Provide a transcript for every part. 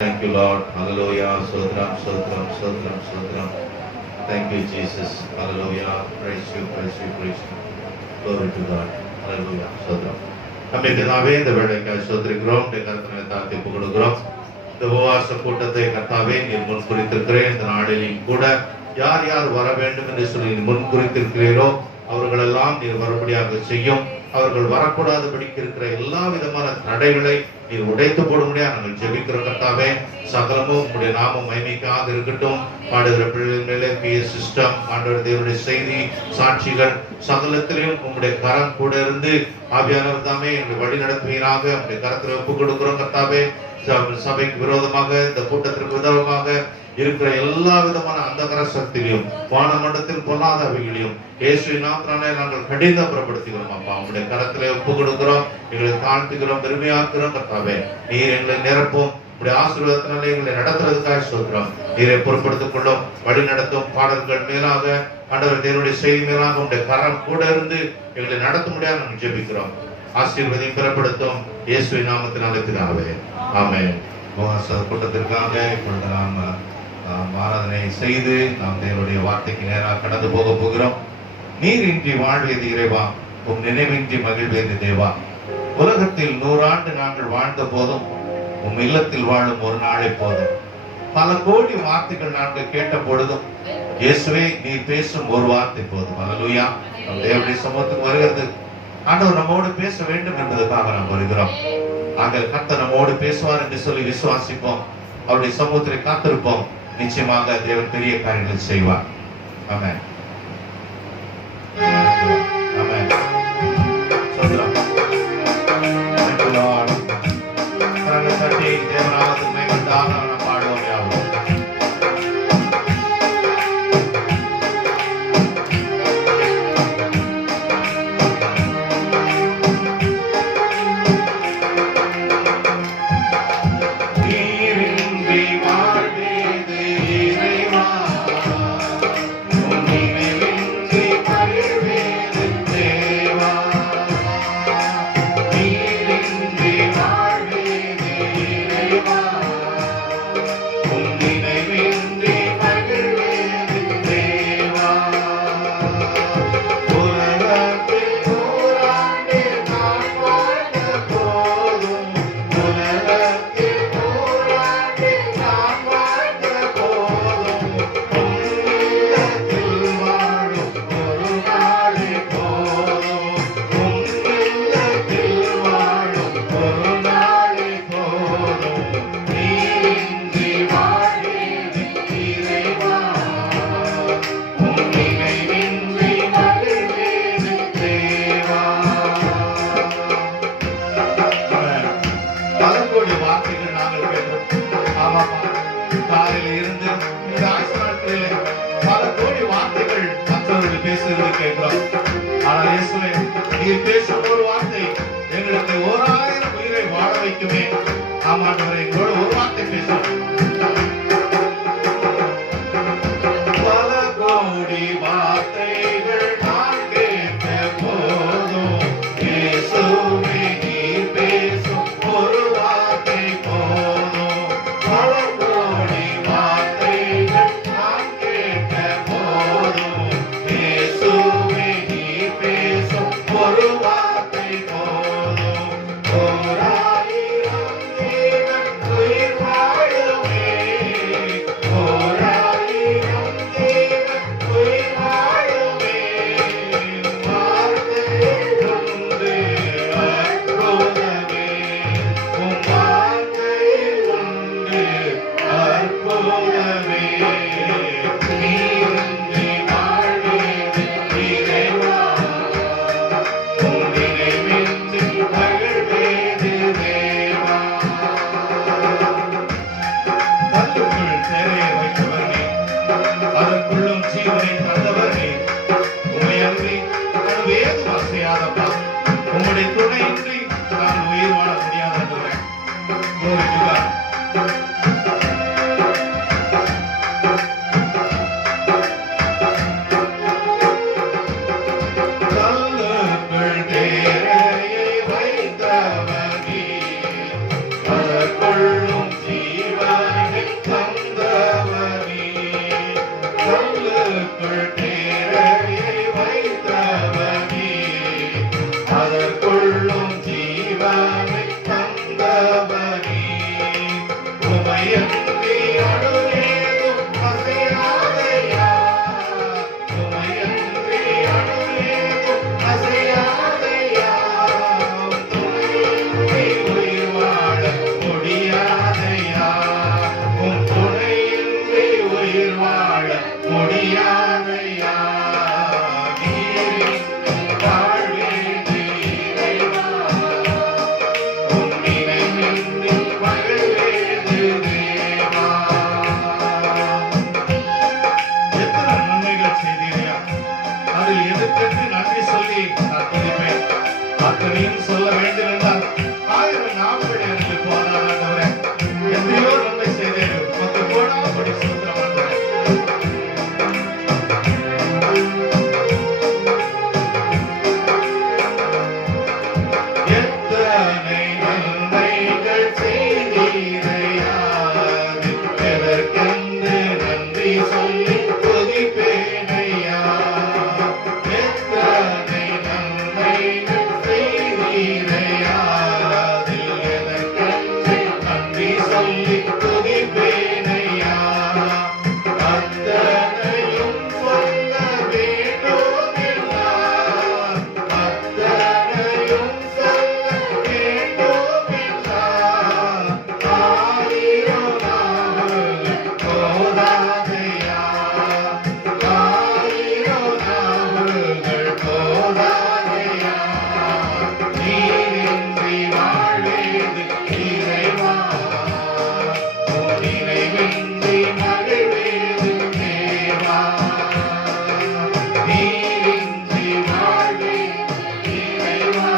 Thank you, Lord. Hallelujah. Sotram, Sotram, Sotram, Sotram. Thank you, Jesus. Hallelujah. Praise you, praise you, praise you. Glory to God. Hallelujah. Sotram. நம்மை பிதாவே இந்த வேலைக்காய் சோதரிக்கிறோம், கர்த்தனை தாழ்த்தி புகழுகிறோம். இந்த உபவாச கூட்டத்தை கர்த்தாவே நீர் முன் குறித்திருக்கிறேன். இந்த நாளிலும் கூட யார் யார் வர வேண்டும் என்று சொல்லி முன் குறித்திருக்கிறீரோ அவர்களெல்லாம் நீர் வரும்படியாக செய்யும். அவர்கள் வரக்கூடாதபடிக்கு இருக்கிற எல்லா விதமான தடைகளை நீர் உடைத்து போடும்படியாக நாங்கள் ஜெபிக்கிறோம் கர்த்தாவே. சகலமும் உங்களுடைய நாமம் மகிமைக்காக இருக்கட்டும். பாடுகிற பிள்ளைகள் மேலே சிஸ்டம் ஆண்டவர் தேவனுடைய செய்தி சாட்சிகள் சகலத்திலையும் உங்களுடைய கரம் கூட இருந்து ஆவியானவர் தாமே எங்களை வழி நடத்துவீராக. உங்களுடைய கரத்தில் ஒப்புக் கொடுக்கிறோம் கர்த்தாவே. சபைக்கு விரோதமாக இந்த கூட்டத்திற்கு விரோதமாக இருக்கிற எல்லா விதமான அந்தகர சக்திகளையும் வானமண்டலத்தில் பொல்லாதவைகளையும் இயேசுவின் நாமத்தினாலே நாங்கள் கடினப்படுத்துகிறோம். அப்பா உங்களுடைய கரத்திலே ஒப்புக் கொடுக்கிறோம், எங்களை தாழ்த்துகிறோம், பெருமையாக்குறோம் கர்த்தாவே. நீர் எங்களை நிரப்பும், உங்களுடைய ஆசீர்வாதத்தினாலே எங்களை நடத்துறதுக்காக சொல்கிறோம். நீரை பொறுப்படுத்திக் கொள்ளும், வழி நடத்தும். பாடல்கள் மேலாக ஆண்டவர் தேவனுடைய செய்தி மேலாக உங்களுடைய கரம் கூட இருந்து எங்களை நடத்த முடியாது நாங்கள் ஜெபிக்கிறோம். ஆசீர்வதியும் பெறப்படுத்தும் இயேசுவின் நாமத்தினாலே பிதாவே, ஆமென். கூட்டத்திற்காக இப்பொழுது நாம் ஆராதனை செய்து நாம் தேவனுடைய வார்த்தைக்கு நேராக கடந்து போக போகிறோம். நீரின்றி வாழ்வேது இறைவா, உம் நினைவின்றி மகிழ்வேது தேவா. உலகத்தில் 100 ஆண்டு நாங்கள் வாழ்ந்த போதும் உம் இல்லத்தில் வாழும் ஒரு நாளை போதும். பல கோடி வார்த்தைகள் நாங்கள் கேட்ட பொழுதும் இயேசுவே நீர் பேசும் ஒரு வார்த்தை போதும். அல்லேலூயா. தேவனுடைய சமூகத்துக்கு வருகிறது. ஆண்டவர் நம்மோடு பேச வேண்டும் என்பதற்காக நாம் வருகிறோம். நாங்கள் கர்த்தர் நம்மோடு பேசுவார் என்று சொல்லி விசுவாசிப்போம். அவருடைய சமூகத்தை காத்திருப்போம். நிச்சயமாக தேவன் பெரிய காரியங்களை செய்வார். ஆமென். ஆமென். சொல்றோம். கரங்களை தேவனாவது மேம்பட்டாக நாம் பாடுவோம் யாவும். நீர் பேசும் ஒரு வார்த்தை எங்களுக்கு 1000 உயிரை வாழ வைக்குமே. ஆமாண்டவரே, எங்களோட ஒரு வார்த்தை பேசும். பல கோடி வார்த்தைகள் நான் கேட்ட போதும் இயேசுவே நீர் பேசும் ஒரு வார்த்தை போதும். பல கோடி வார்த்தைகள் நான் கேட்ட போதும் இயேசுவே நீர் பேசும் ஒரு வார்த்தை போதும். 1000 ஜீவன் உமையன்றி அணுவேதும் அசையாதையா, உமையன்றி அணுவேதும் அசையாதையா, துணையின்றி உயிர் வாழ முடியாதையா, உம் துணையின்றி உயிர் வாழ முடியாதையா. அத்தனையும் சொல்ல வேண்டும் என்றால் 1000 நாட்கள் எனக்கு போராடாதவரே, எத்தனையோ நன்மை செய்தேன், உமக்கு போடாதபடி ஸ்தோத்திரம் ஆண்டவரே. எத்தனை நன்மைகள் செய்தீரையா, எதற்கென்று நன்றி சொல்லி துதிப்பேனையா. எத்தனை நன்மைகள் செய்தீரையா, எதற்கென்று நன்றி சொல்லி துதிப்பேனையா. அத்தனையும் சொல்ல வேண்டுமென்றார், அத்தனையும் சொல்ல வேண்டுமென்றார், 1000 நாவுகள் போதாதையா, 1000 நாவுகள் போதாதையா. நீரின்றி வாழ்வேது இறைவா, உன் நினைவின்றி மகிழ்வேது தேவா. நீரின்றி வாழ்வேது இறைவா,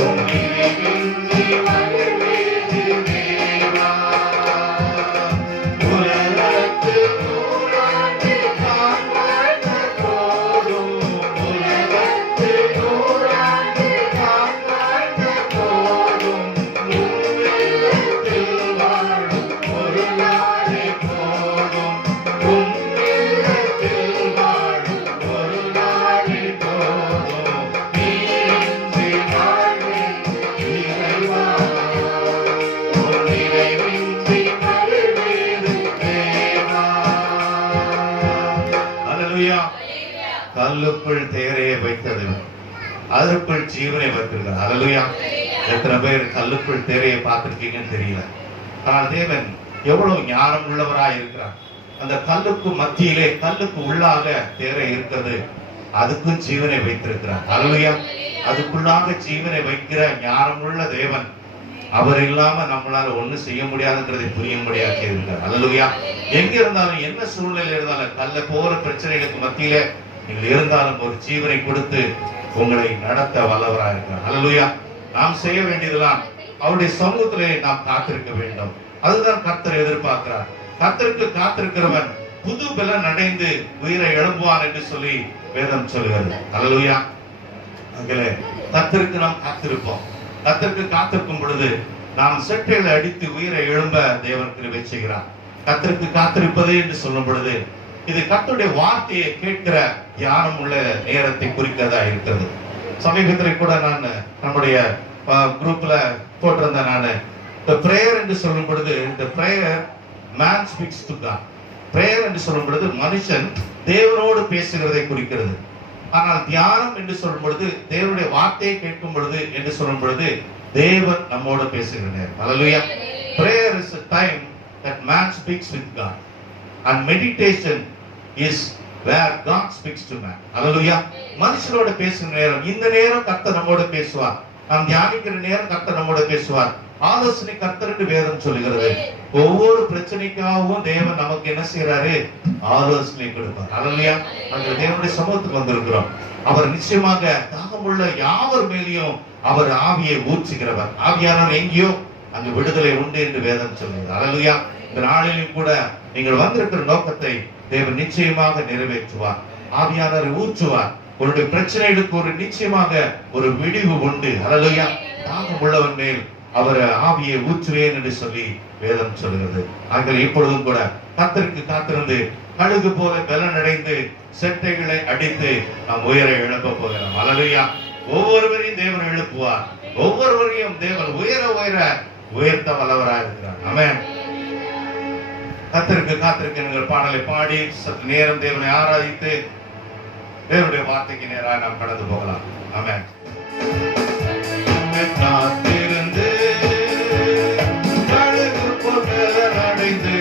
உன் நினைவின்றி மகிழ்வேது தேவா. உலகத்தில் 100 ஆண்டு நான் வாழ்ந்த போதும், உலகத்தில் 100 ஆண்டு நான் வாழ்ந்த போதும், உன் இல்லத்தில் வாழும் ஒரு நாளே போதும், உன் இல்லத்தில் வாழும் ஒரு நாளே போதும். நீரின்றி வாழ்வேது இறைவா, உன் நினைவின்றி மகிழ்வேது தேவா. அல்லேலூயா. கல்லுக்குள் தேரையை வைத்தது, அதற்குள் ஜீவனை வைத்திருக்கிறார். அல்லேலூயா. எத்தனை பேர் கல்லுக்குள் தேரையை பார்த்திருக்கீங்கன்னு தெரியல. ஆனால் தேவன் எவ்வளவு ஞானம் உள்ளவராய் இருக்கிறார். அந்த கல்லுக்கு மத்தியிலே, கல்லுக்கு உள்ளாக தேரை இருக்கிறது, அதுக்கும் ஜீவனை வைத்திருக்கிறார். அல்லேலூயா. அதுக்குள்ளாக ஜீவனை வைக்கிற ஞானமுள்ள தேவன், அவர் இல்லாம நம்மளால ஒண்ணு செய்ய முடியாதுங்கிறதை புரியும்படியாக இருக்கிறார். அல்லேலூயா. எங்க இருந்தாலும், என்ன சூழ்நிலை இருந்தாலும், கல்ல போற பிரச்சனைகளுக்கு மத்தியிலே நீங்கள் இருந்தாலும் ஒரு ஜீவனை கொடுத்து உங்களை நடத்த வல்லவராக இருக்கிறார். அல்லேலூயா. நாம் செய்ய வேண்டியதெல்லாம் அவருடைய சமூகத்திலே நாம் காத்திருக்க வேண்டும். அதுதான் கர்த்தர் எதிர்பார்க்கிறார். கர்த்தருக்கு காத்திருக்கிறவன் புது பலன் அடைந்து உயிரை எழும்புவான் என்று சொல்லி வேதம் சொல்கிறது. அல்லேலூயா. அங்கே கர்த்தருக்கு நாம் காத்திருப்போம். கர்த்தருக்கு காத்திருக்கும் பொழுது நாம் செட்டைகளை அடித்து உயிரை எழும்ப தேவன் கிருபை செய்கிறார். கர்த்தருக்கு காத்திருப்பது என்று சொல்லும் பொழுது இது கர்த்தருடைய வார்த்தையை கேட்கிற தியானம் உள்ள நேரத்தை குறிக்கிறதா இருக்கிறது. சமீபத்தில் கூட நான் நம்முடைய குரூப்ல போட்டிருந்தேன். நான் இந்த பிரேயர் என்று சொல்லும் பொழுது, இந்த prayer man speaks to God. Prayer என்று சொல்லும் பொழுது மனுஷன் தேவனோடு பேசுகிறதை குறிக்கிறது. ஆனால் தியானம் என்று சொல்லும் பொழுது, தேவனுடைய வார்த்தையை கேட்கும் பொழுது என்று சொல்லும் பொழுது, தேவன் நம்மோடு பேசுகிறார். Hallelujah. Prayer is a time that man speaks with God, and meditation is where God speaks to man. Hallelujah. மனுஷனோடு பேசுகிற நேரம், இந்த நேரம் கர்த்தர் நம்மோடு பேசுவார். நாம் தியானிக்கிற நேரம் கர்த்தர் நம்மோடு பேசுவார். ஆலோசனை கர்த்தர் என்று வேதம் சொல்லுகிறது. ஒவ்வொரு பிரச்சனைக்காகவும் தேவன் நமக்கு என்ன செய்யறாரு? ஆலோசனை கொடுப்பார். அல்லேலூயா. நாங்கள் தேவனுடைய சமூகத்துக்கு வந்திருக்கிறோம். அவர் நிச்சயமாக தாகமுள்ள யாவர் மேலேயும் அவர் ஆவியை ஊற்றுகிறவர். ஆவியானவர் எங்கேயோ அங்கு விடுதலை உண்டு என்று வேதம் சொல்லுகிறது. அல்லேலூயா. இந்த நாளிலும் கூட நீங்கள் வந்திருக்கிற நோக்கத்தை தேவன் நிச்சயமாக நிறைவேற்றுவார். ஆவியானவரை ஊற்றுவார். உங்களுடைய பிரச்சனைகளுக்கு ஒரு நிச்சயமாக ஒரு விடிவு உண்டு. அல்லேலூயா. தாகம் உள்ளவன் மேல் அவர் ஆவியை ஊற்றுவேன் என்று சொல்லி வேதம் சொல்கிறது. ஆகிய இப்பொழுதும் கூட கர்த்தருக்கு காத்திருந்து கழுகு போல பலன் அடைந்து செட்டைகளை அடித்து நாம் உயரை எழுப்ப போகிறோம். அல்லேலூயா. ஒவ்வொருவரையும் தேவன் எழுப்புவார். ஒவ்வொருவரையும் தேவன் உயர உயர உயர்த்த வல்லவராக இருக்கிறார். ஆமென். காத்திருக்க நீங்கள் பாடலை பாடி சற்று நேரம் தேவனை ஆராதித்து தேவனுடைய வார்த்தைக்கு நேராக நாம் கடந்து போகலாம். ஆமென். காத்திருந்து கழுகு போல அடைந்து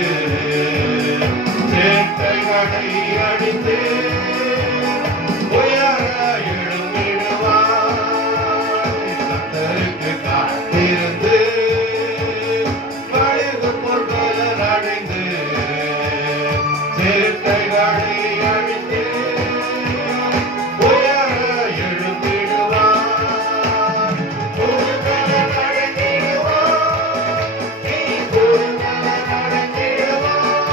சேட்டைகளை அடித்து உயர எழும்பிடுவார். கர்த்தருக்கு காத்திருந்து கழுகு போல அடைந்து சேட்டைகளை அடித்து உயர எழும்பிடுவார். புதுபலன் அடைந்திடுவார். நீ புதுபலன் அடைந்திடுவார்.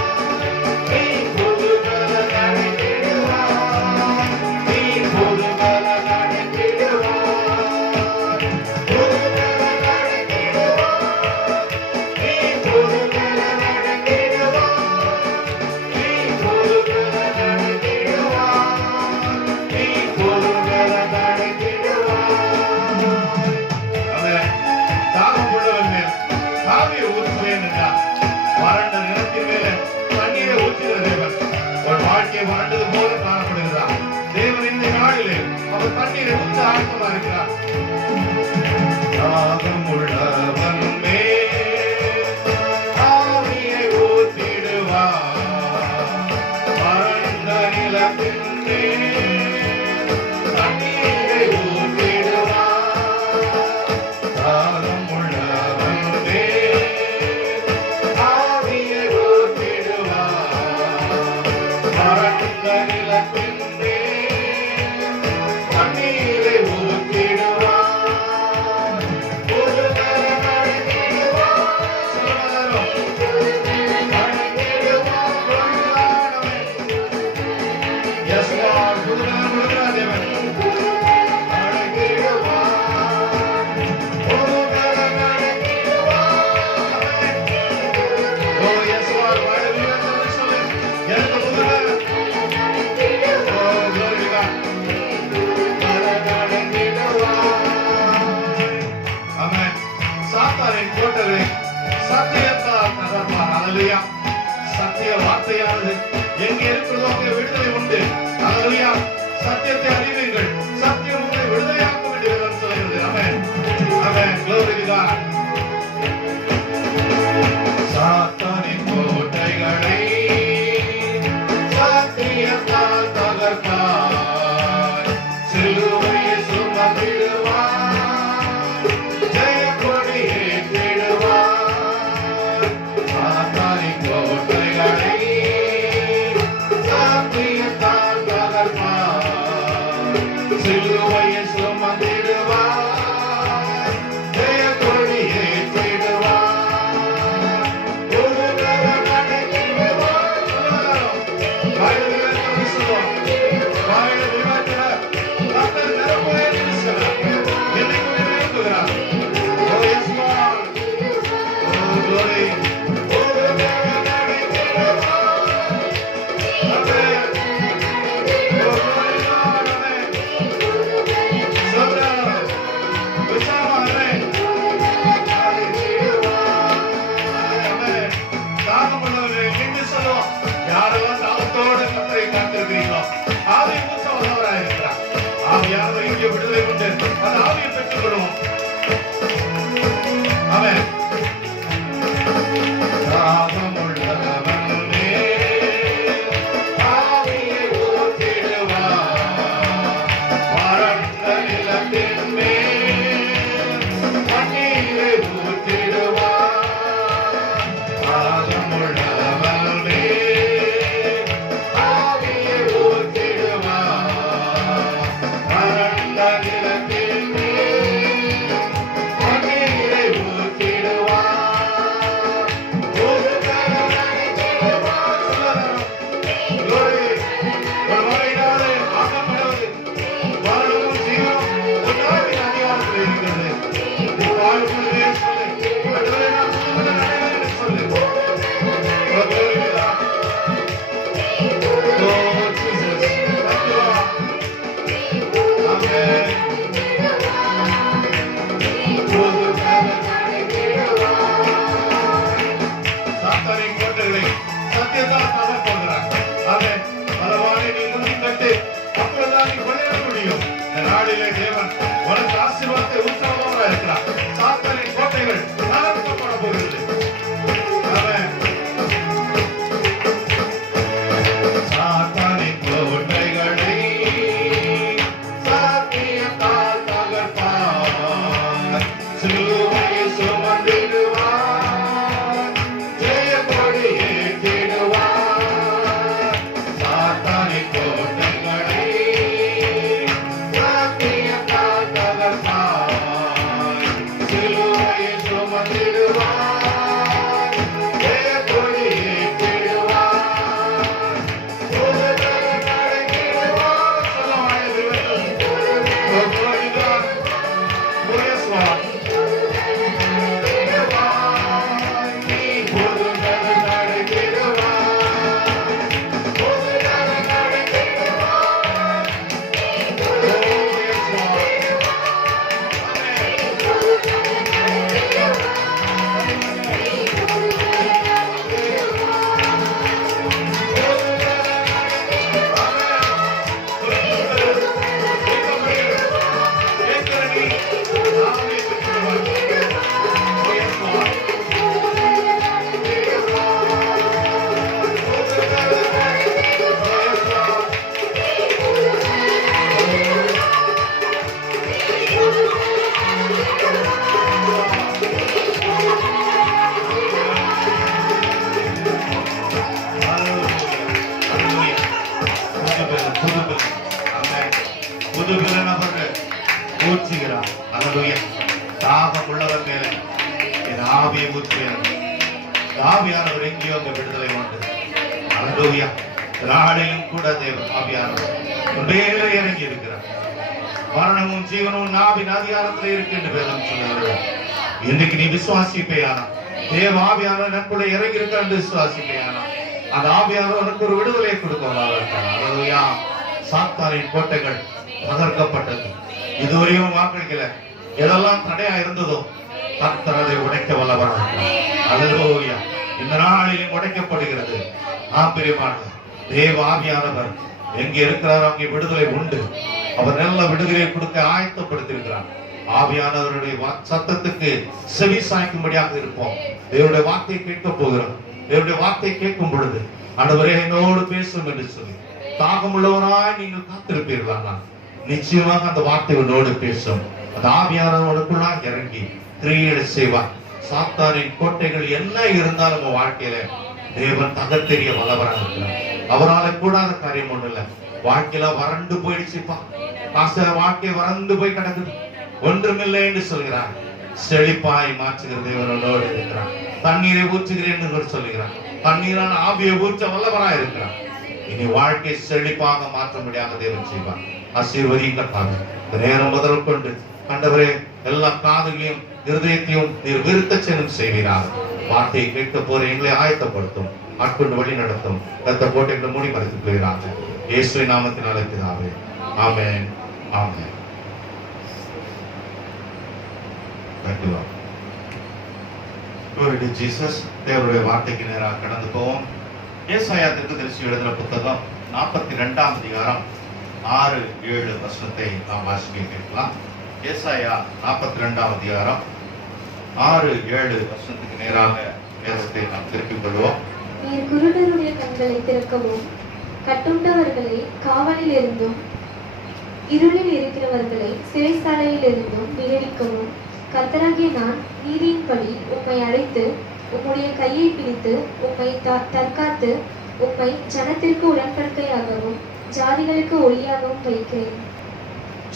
நீ புதுபலன் அடைந்திடுவார். நீ புதுபலன் அடைந்திடுவார். புதுபலன் அடைந்திடுவார். நீ புதுபலன் அடைந்திடுவார். நீ புதுபலன் அடைந்திடுவார். நீ புதுபலன் அடைந்திடுவார். ஆமென். தாகம் உள்ளவன் மேல் ஆவியை ஊற்றுவேன் என்றார். வறண்ட நிலத்தின் மேலே தண்ணீரை ஊற்றுகிற தேவன் ஒரு வாழ்க்கையை வறண்டது போல காணப்படுகிறார். தேவன் இந்த நாளிலே அவர் தண்ணீரை ஊற்ற ஆயத்தமா இருக்கிறார். தாகம் உள்ளவன் மேல் ஆவியை ஊற்றிடுவார். வறண்ட நிலத்தின் மேல் தண்ணீரை ஊற்றிடுவார். தாகம் உள்ளவன் மேல் ஆவியை ஊற்றிடுவார். வறண்ட நிலத்தின் மேல் தண்ணீரை ஊற்றிடுவார். புதுபலன் அடைந்திடுவார். சுடரும் அடைந்திடுவார். கொள்ளாதவன். Yes, Lord. புதுபலன் கொடுக்கிறார் தேவன். அடைந்திடுவார். புதுபலன் அடைந்திடுவார். Oh, yes, Lord. Hallelujah. சொல்லு. எனக்கு புதுபலன். Oh, glory to God. பலன் அடைந்திடுவார். ஆமென். சாத்தானின் கோட்டைகளை சத்தியத்தால் தகர்ப்பார். ஹல்லேலூயா. சத்திய வார்த்தையானது எங்கே இருக்கிறதோ அங்கே விடுதலை உண்டு. ஹல்லேலூயா. சத்தியத்தை அறிவீர்கள், சத்தியம் உங்களை விடுதலையாக்க வேண்டும் என்று சொல்கிறது. ஆமென். ஆமென். Glory to God. சாத்தானின் கோட்டைகளை சத்தியத்தால் தகர்ப்பார். சிலுவையை சுமந்திடுவார். ஜெயக்கொடி ஏற்றிடுவார். சாத்தானின் கோட்டைகளை சத்தியத்தால் தகர்ப்பார். சிலுவையை சுமந்திடுவார். ஜெயக்கொடி ஏற்றிடுவார். புதுபலன் அடைந்திடுவார். வாயிலிருந்து பேசுவோம். வாயிலிருந்து விவாதிக்கிறார். கர்த்தர் நிரப்புவே பேசுகிறார். என்னைக்குமே நிரப்புகிறார். Oh, yes, Lord. Oh, glory. புதுபலன் அடைந்திடுவார். ஆமென். Oh, glory, Lord. ஆமென். ஸ்தோத்திரம். உற்சாகம். ஆமென். அடைந்திடுவார். ஆமென். தாகம் உள்ளவர்களே, நின்று சொல்லுவோம். யாரெல்லாம் தாகத்தோடு கர்த்தரை காத்திருக்கிறீர்களோ ஆவியை ஊற்ற வல்லவராக இருக்கிறார். ஆவியானவர் இங்கே விடுதலை உண்டு. அந்த ஆவியை பெற்றுக் கொள்வோம். ஆமென். தாகம் உள்ளவன் மேல் ஆவியை ஊற்றிடுவார். வறண்ட நிலத்தின் மேல் தண்ணீரை ஊற்றிடுவார். தாகம் உள்ளவன் மேல் ஆவியை ஊற்றிடுவார். வறண்ட நிலத்தின் மேல் தண்ணீரை ஊற்றிடுவார். புதுபலன் அடைந்திடுவார். Glory. ஒரு மழையினாலே ஆக்கப்படுவது வாழும் ஜீவனும் ஒரு ஆவியின் அதிகாரத்தில் இருக்கிறது. நீ வாழ்க்கையிலே சொல்லு. ஆண்டவரே, நான் புதுபலன் அடைவேன் என்று சொல்லு. சாத்தானின் கோட்டைகளை சத்தியத்தால் தகர்க்கிறார். அவன் பலவானை நீ முன்னிட்டு அப்பொழுதுதான் நீ கொள்ளையிட முடியும். இந்த நாளிலே தேவன் உனக்கு ஆசீர்வாதத்தை உற்சாகமாக இருக்கிறார். சாத்தானின் கோட்டைகள் தகர்க்கப்பட போகிறது. அவன் சாத்தானின் கோட்டைகளை சத்தியத்தால் தகர்ப்பார். சிலுவையை சுமந்திடுவார். ஜெய கொடியை ஏற்றிடுவார். சாத்தானின் கோட்டைகளை சத்தியத்தால் தகர்ப்பார். சிலுவையை சுமந்திடுவார். ஜெய கொடியை ஏற்றிடுவார். புதுபெரும் நடக்கிடுவார். சொல்லுவாங்க இதுவரை. Praise God. ஊற்றுகிறார். அல்லேலூயா. தாகம் உள்ளவர் மேலே என் ஆவியை ஊற்றுகிறார். ஆவியானவர் எங்கேயோ அங்க விடுதலை உண்டு. அல்லேலூயா. நாளிலும் கூட தேவன் ஆவியானவர் மேலே இறங்கி இருக்கிறார். மரணமும் ஜீவனும் நாவின் அதிகாரத்தில் இருக்கு என்று வேதம் சொல்லுகிறது. இன்றைக்கு நீ விசுவாசிப்பேயானா, தேவ ஆவியானவர் எனக்குள்ள இறங்கி இருக்கிறார் என்று விசுவாசிப்பேயானா, அந்த ஆவியானவர் உனக்கு ஒரு விடுதலை கொடுக்கவதாக இருக்கார். அல்லேலூயா. சாத்தானின் கோட்டைகள் தகர்க்கப்பட்டது. இதுவரையும் வாக்களிக்கல, எதெல்லாம் தடையா இருந்ததோ கர்த்தர் அதை உடைக்க வல்லவராக இருக்கிறார். அல்லேலூயா. இந்த நாளிலும் உடைக்கப்படுகிறது. ஆச்சரியமானது. தேவ ஆவியானவர் எங்கே இருக்கிறார் அங்கே விடுதலை உண்டு. அவர் நல்ல விடுதலை கொடுக்க ஆயத்தப்படுத்தியிருக்கிறார். ஆவியானவருடைய சத்தத்துக்கு செவி சாய்க்கும்படியாக இருப்போம். தேவனுடைய வார்த்தை கேட்க போகிறோம். தேவனுடைய வார்த்தை கேட்கும் பொழுது ஆண்டவரே என்னோடு பேசும் என்று சொல்லி தாகம் உள்ளவராய் நீங்கள் காத்திருப்பீர்களா, நிச்சயமாக அந்த வார்த்தை உன்னோடு பேசும். அந்த ஆவியானவருக்குள்ளாக இறங்கி கிரியேட் செய்வார். சாத்தானின் கோட்டைகள் என்ன இருந்தாலும் உங்க வாழ்க்கையில தேவன் தகர்த்தெறிய வல்லவராக இருக்கிறார். அவரால் கூடாத காரியம் ஒண்ணு இல்ல. வாழ்க்கையில வறண்டு போயிடுச்சுப்பா, வாழ்க்கை வறண்டு போய் கிடக்குது, ஒன்றுமில்லை என்று சொல்கிறார். செழிப்பாய் மாற்றுகிற தேவனோடு இருக்கிறார். தண்ணீரை ஊற்றுகிறேன் என்று சொல்லுகிறார். தண்ணீரான ஆவியை ஊற்ற வல்லவராக இருக்கிறார். இனி வாழ்க்கை செழிப்பாக மாற்றும்படியாக தேவன் செய்வார். ஆசீர்வதிக்கப்பட்டார். இந்த நேரம் முதல் கொண்டு ஆண்டவரே எல்லா காதுகளையும் இருதயத்தையும் நீர் விருத்த செல்லும் செய்வீராக. வார்த்தையை கேட்க போற எங்களை ஆயத்தப்படுத்தும், ஆட்கொண்டு வழி நடத்தும். கர்த்தர் கோட்டைகளை மூடி மறைத்துக் கொள்கிறாங்க. இயேசுவின் நாமத்தினாலே பிதாவே, ஆமென், ஆமென். Thank you, Lord. Glory to Jesus. தேவனுடைய வார்த்தைக்கு நேராக கடந்து போவோம். ஏசாயா தீர்க்கதரிசி எழுதின புத்தகம் 42ஆம் அதிகாரம் 6-7 வசனத்தை நாம் வாசிக்க கேட்கலாம். ஏசாயா 42ஆம் அதிகாரம் 6-7 வசனத்துக்கு நேராக வேதத்தை நாம் திருப்பிக் கொள்வோம். நீர் குருடருடைய கண்களை திறக்கவும், கட்டுண்டவர்களை காவலில் இருந்தும் இருளில் இருக்கிறவர்களை சிறைசாலையில் இருந்தும் விடுவிக்கவும் கர்த்தராகிய நான் நீதியின்படி உம்மை அழைத்து உம்முடைய கையை பிடித்து உம்மை தற்காத்து உம்மை ஜனத்திற்கு உடன்படிக்கையாகவும் ஜாதிகளுக்கு ஒளியாகவும் வைக்கிறேன்.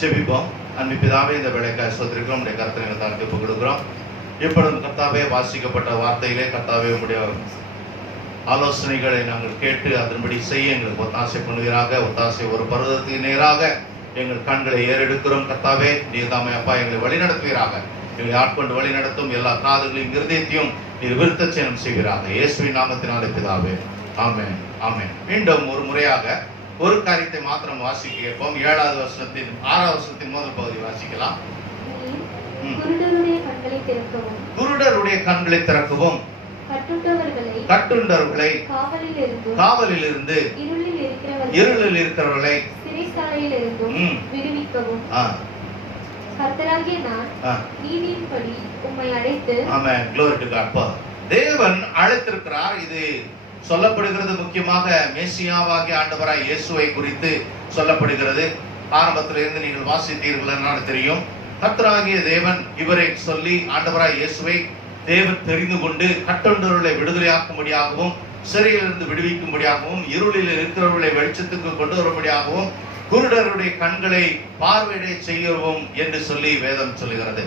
ஜெபிப்போம். அன்பு பிதாவே, இந்த வேளைக்காய் ஸ்தோத்திரிக்கிறோம். உம்முடைய கர்த்தரை தான் ஒப்புக் கொடுக்கிறோம். இப்பொழுது கர்த்தாவே வாசிக்கப்பட்ட வார்த்தையிலே கர்த்தாவே உம்முடைய ஆலோசனைகளை நாங்கள் கேட்டு அதன்படி செய்ய எங்களுக்கு ஒத்தாசை பண்ணுவீராக. ஒத்தாசை ஒரு பருவத்துக்கு நேராக எங்கள் கண்களை ஏறெடுக்கிறோம். கர்த்தாவே நீர் தாமே அப்பா எங்களை வழி நடத்துவீராக. எங்களை ஆட்கொண்டு வழி நடத்தும். எல்லா காதுகளையும் இருதயத்தையும் நீர் விருத்த சேனம் செய்வீராக. இயேசுவின் நாமத்தினாலே பிதாவே, ஆமென், ஆமென். மீண்டும் ஒரு முறையாக ஒரு காரியத்தை மாத்திரம் வாசிக்க கேட்போம். 7வது வசனத்தின் 6வது வசனத்தின் முதல் பகுதி வாசிக்கலாம். குருடருடைய கண்களை திறக்கவும், குருடருடைய கண்களை திறக்கவும், கட்டுண்டவர்களை கட்டுண்டவர்களை காவலில் இருந்து இருளில் இருக்கிறவர்களை சிறைசாலையில் இருந்தும் விடுவிக்கவும் கர்த்தராகிய நான் நீதியின்படி உம்மை அழைத்து. ஆமென். glory to God. தேவன் அழைத்திருக்கிறார். இது சொல்லப்படுகிறது முக்கியமாக மேசியாவாகிய ஆண்டவராய் இயேசுவை குறித்து சொல்லப்படுகிறது. ஆரம்பத்திலிருந்து நீங்கள் வாசித்தீர்கள் என்று தெரியும். கர்த்தராகிய தேவன் இவரை சொல்லி ஆண்டவராய் இயேசுவை தேவன் தெரிந்து கொண்டு கட்டுண்டவர்களை விடுதலையாக்கும்படியாகவும் சிறையிலிருந்து விடுவிக்கும்படியாகவும் இருளில் இருக்கிறவர்களை வெளிச்சத்துக்கு கொண்டு வரும்படியாகவும் குருடருடைய கண்களை பார்வையிட செய்யவும் என்று சொல்லி வேதம் சொல்லுகிறது.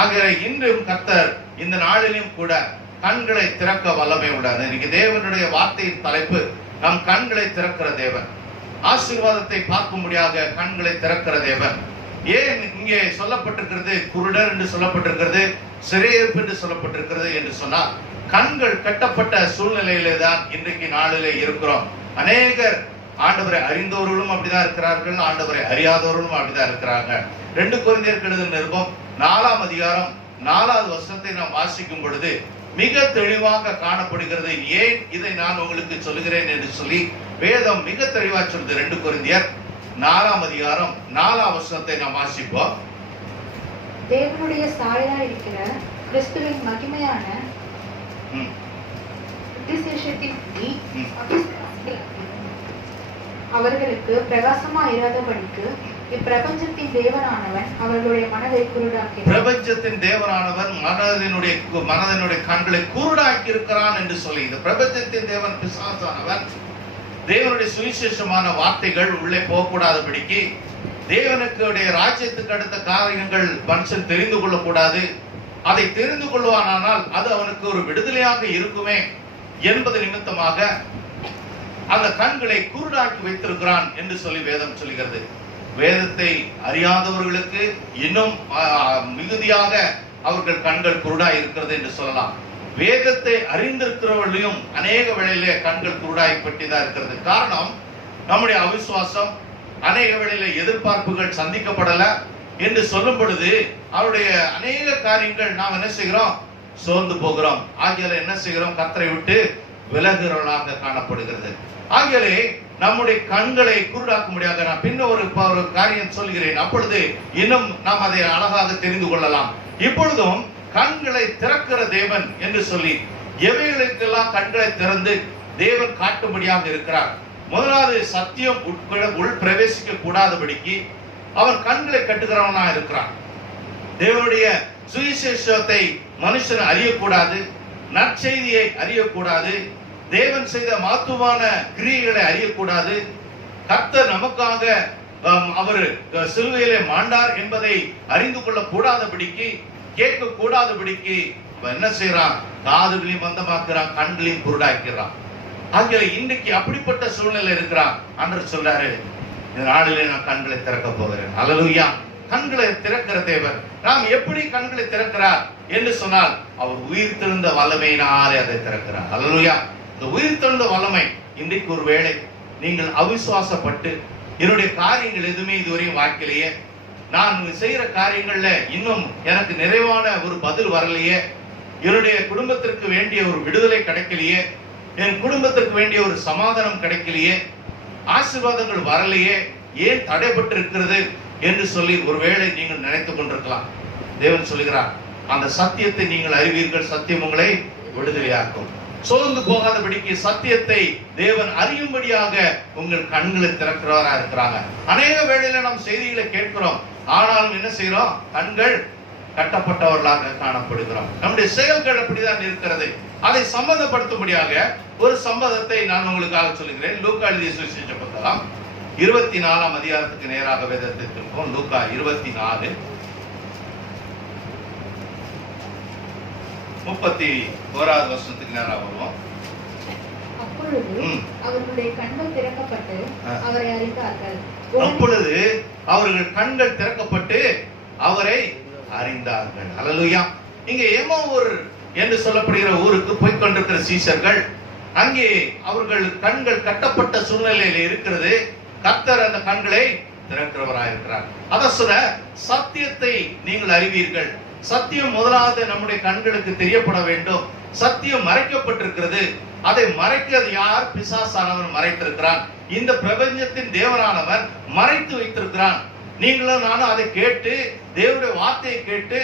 ஆகிய இன்றும் கர்த்தர் இந்த நாளிலும் கூட கண்களை திறக்க வல்லமை உள்ளது. இன்னைக்கு தேவனுடைய வார்த்தையின் தலைப்பு நம் கண்களை திறக்கிற தேவன், ஆசீர்வாதத்தை பார்க்கும்படியாக கண்களை திறக்கிற தேவன். ஏன் இங்கே சொல்லப்பட்டிருக்கிறது குருடர் என்று சொல்லப்பட்டிருக்கிறது, சிறையிருப்பு என்று சொல்லப்பட்டிருக்கிறது என்று சொன்னால், கண்கள் கட்டப்பட்ட சூழ்நிலையிலே தான் இன்றைக்கு நாளிலே இருக்கிறோம். அநேகர் ஆண்டவரை அறிந்தவர்களும் அப்படிதான் இருக்கிறார்கள், ஆண்டவரை அறியாதவர்களும் அப்படிதான் இருக்கிறாங்க. 2 கொரிந்தியர் எழுதின நிருபம் 4ஆம் அதிகாரம் 4வது வசனத்தை நாம் வாசிக்கும் பொழுது மிக தெளிவாக காணப்படுகிறது. ஏன் இதை நான் உங்களுக்கு சொல்லுகிறேன் என்று சொல்லி வேதம் மிக தெளிவாக சொல்லுது. 2 கொரிந்தியர் 4ஆம் அதிகாரம் 4ஆம் வசனத்தை நாம் வாசிப்போம். தேவனுடைய சாயலாய் இருக்கிற கிறிஸ்துவின் மகிமையான அவர்களுக்கு பிரகாசமா இராதபடிக்கு இப்பிரபஞ்சத்தின் தேவனானவன் அவர்களுடைய மனதை குருடாக்கினார். பிரபஞ்சத்தின் தேவனானவன் மனதினுடைய கண்களை குருடாக்கி இருக்கிறான் என்று சொல்லி, இந்த பிரபஞ்சத்தின் தேவன் பிசாசானவன் தேவனுடைய சுவிசேஷமான வார்த்தைகள் உள்ளே போகக்கூடாதபடிக்கு, தேவனுக்கு ராஜ்யத்துக்கு அடுத்த காரியங்கள் மனுஷன் தெரிந்து கொள்ளக்கூடாது, அதை தெரிந்து கொள்வானால் அது அவனுக்கு ஒரு விடுதலையாக இருக்குமே என்பது நிமித்தமாக அந்த கண்களை குருடாக்கி வைத்திருக்கிறான் என்று சொல்லி வேதம் சொல்கிறது. வேதத்தை அறியாதவர்களுக்கு இன்னும் மிகுதியாக அவர்கள் கண்கள் குருடாய் இருக்கிறது என்று சொல்லலாம். வேதத்தை அறிந்திருக்கிறவர்களையும் அநேக வேளையிலே கண்கள் குருடாய்ப்பட்டுதான் இருக்கிறது. காரணம், நம்முடைய அவிசுவாசம், அநேக வேளையிலே எதிர்பார்ப்புகள் சந்திக்கப்படல என்று சொல்லும் பொழுது அவருடைய அநேக காரியங்கள் நாம் என்ன செய்கிறோம், சோர்ந்து போகிறோம். ஆகியால என்ன செய்கிறோம், கர்த்தரை விட்டு விலகுறவர்களாக காணப்படுகிறது. ஆகியாலே நம்முடைய கண்களை குருடாக்க முடியாத நான் பின்ன ஒரு காரியம் சொல்கிறேன், அப்பொழுது இன்னும் நாம் அதை அழகாக தெரிந்து கொள்ளலாம். இப்பொழுதும் கண்களை திறக்கிற தேவன் என்று சொல்லி எவைகளுக்கெல்லாம் கண்களை திறந்து தேவன் காட்டும்படியாக இருக்கிறார். முதலாவது சத்தியம் உள் பிரவேசிக்க கூடாதபடிக்கு அவன் கண்களை கட்டுகிறவனா இருக்கிறான். தேவனுடைய சுவிசேஷத்தை மனுஷன் அறியக்கூடாது, நற்செய்தியை அறியக்கூடாது, தேவன் செய்த மகத்துவமான கிரியைகளை அறியக்கூடாது, கர்த்தர் நமக்காக அவர் சிலுவையிலே மாண்டார் என்பதை அறிந்து கொள்ள கூடாதபடிக்கு, கேட்க கூடாதபடிக்கு என்ன செய்யறான், காதுகளையும் மந்தமாக்குறான், கண்களையும் குருடாக்கிறான். ஆகிய இன்றைக்கு அப்படிப்பட்ட சூழ்நிலை இருக்கிறான். ஆண்டவர் சொல்றாரு, இந்த நாளிலே நான் கண்களை திறக்க போகிறேன். அல்லேலூயா. கண்களை திறக்கிற தேவன். நாம் எப்படி கண்களை திறக்கிறார் என்று சொன்னால், அவர் உயிர் தெழுந்த வல்லமையினாலே அதை திறக்கிறார். அல்லேலூயா. இந்த உயிர் தெழுந்த வல்லமை இன்றைக்கு ஒரு வேளை நீங்கள் அவிசுவாசப்பட்டு என்னுடைய காரியங்கள் எதுவுமே இதுவரையும் வாய்க்கலையே, நான் செய்யற காரியங்கள்ல இன்னும் எனக்கு நிறைவான ஒரு பதில் வரலையே, என்னுடைய குடும்பத்திற்கு வேண்டிய ஒரு விடுதலை கிடைக்கலையே, என் குடும்பத்திற்கு வேண்டிய ஒரு சமாதானம் கிடைக்கலையே, ஆசீர்வாதங்கள் வரலையே, ஏன் தடைபட்டு இருக்கிறது என்று சொல்லி ஒருவேளை நீங்கள் நினைத்துக் கொண்டிருக்கலாம். தேவன் சொல்லுகிறார், அந்த சத்தியத்தை நீங்கள் அறிவீர்கள், சத்தியம் உங்களை விடுதலையாக்கும். சோர்ந்து போகாதபடிக்கு சத்தியத்தை தேவன் அறியும்படியாக உங்கள் கண்களை திறக்கிறவரா இருக்கிறாங்க. அநேக வேளையில நாம் செய்திகளை கேட்கிறோம், ஆனாலும் என்ன செய்யறோம், கண்கள் கட்டப்பட்டவர்களாக காணப்படுகிறோம். நம்முடைய செயல்கள் அப்படிதான் இருக்கிறது. அதை சம்பந்தப்படுத்தும்படியாக ஒரு சம்பவத்தை நான் உங்களுக்காக சொல்லுகிறேன். லூக்கா எழுதிய சுவிசேஷ புத்தகம் 24ஆம் அதிகாரத்துக்கு நேராக வேதத்தை திருப்போம். லூக்கா 24 31வது வசனத்துக்கு நேராக வருவோம். அப்பொழுது அவர்களுடைய கண்கள் திறக்கப்பட்டு அவரை அறிந்தார்கள். அப்பொழுது அவர்கள் கண்கள் திறக்கப்பட்டு அவரை அறிந்தார்கள். அல்லேலூயா. இங்க எம்மாவூர் என்று சொல்லப்படுகிற ஊருக்கு போய் கொண்டிருக்கிற சீஷர்கள், அங்கே அவர்கள் கண்கள் கட்டப்பட்ட சூழ்நிலையில் இருக்கிறது. கர்த்தர் அந்த கண்களை திறக்கிறவராக இருக்கிறார். அத சொல்ல, சத்தியத்தை நீங்கள் அறிவீர்கள். சத்தியம் முதலாவது நம்முடைய கண்களுக்கு தெரியப்பட வேண்டும். சத்தியம் மறைக்கப்பட்டிருக்கிறது. அதை மறைக்கிறது யார்? பிசாசானவன் மறைத்திருக்கிறான். இந்த பிரபஞ்சத்தின் தேவனானவன் மறைத்து வைத்திருக்கிறான். நீங்களும் நானும் அதை கேட்டு, தேவனுடைய வார்த்தையை கேட்டு,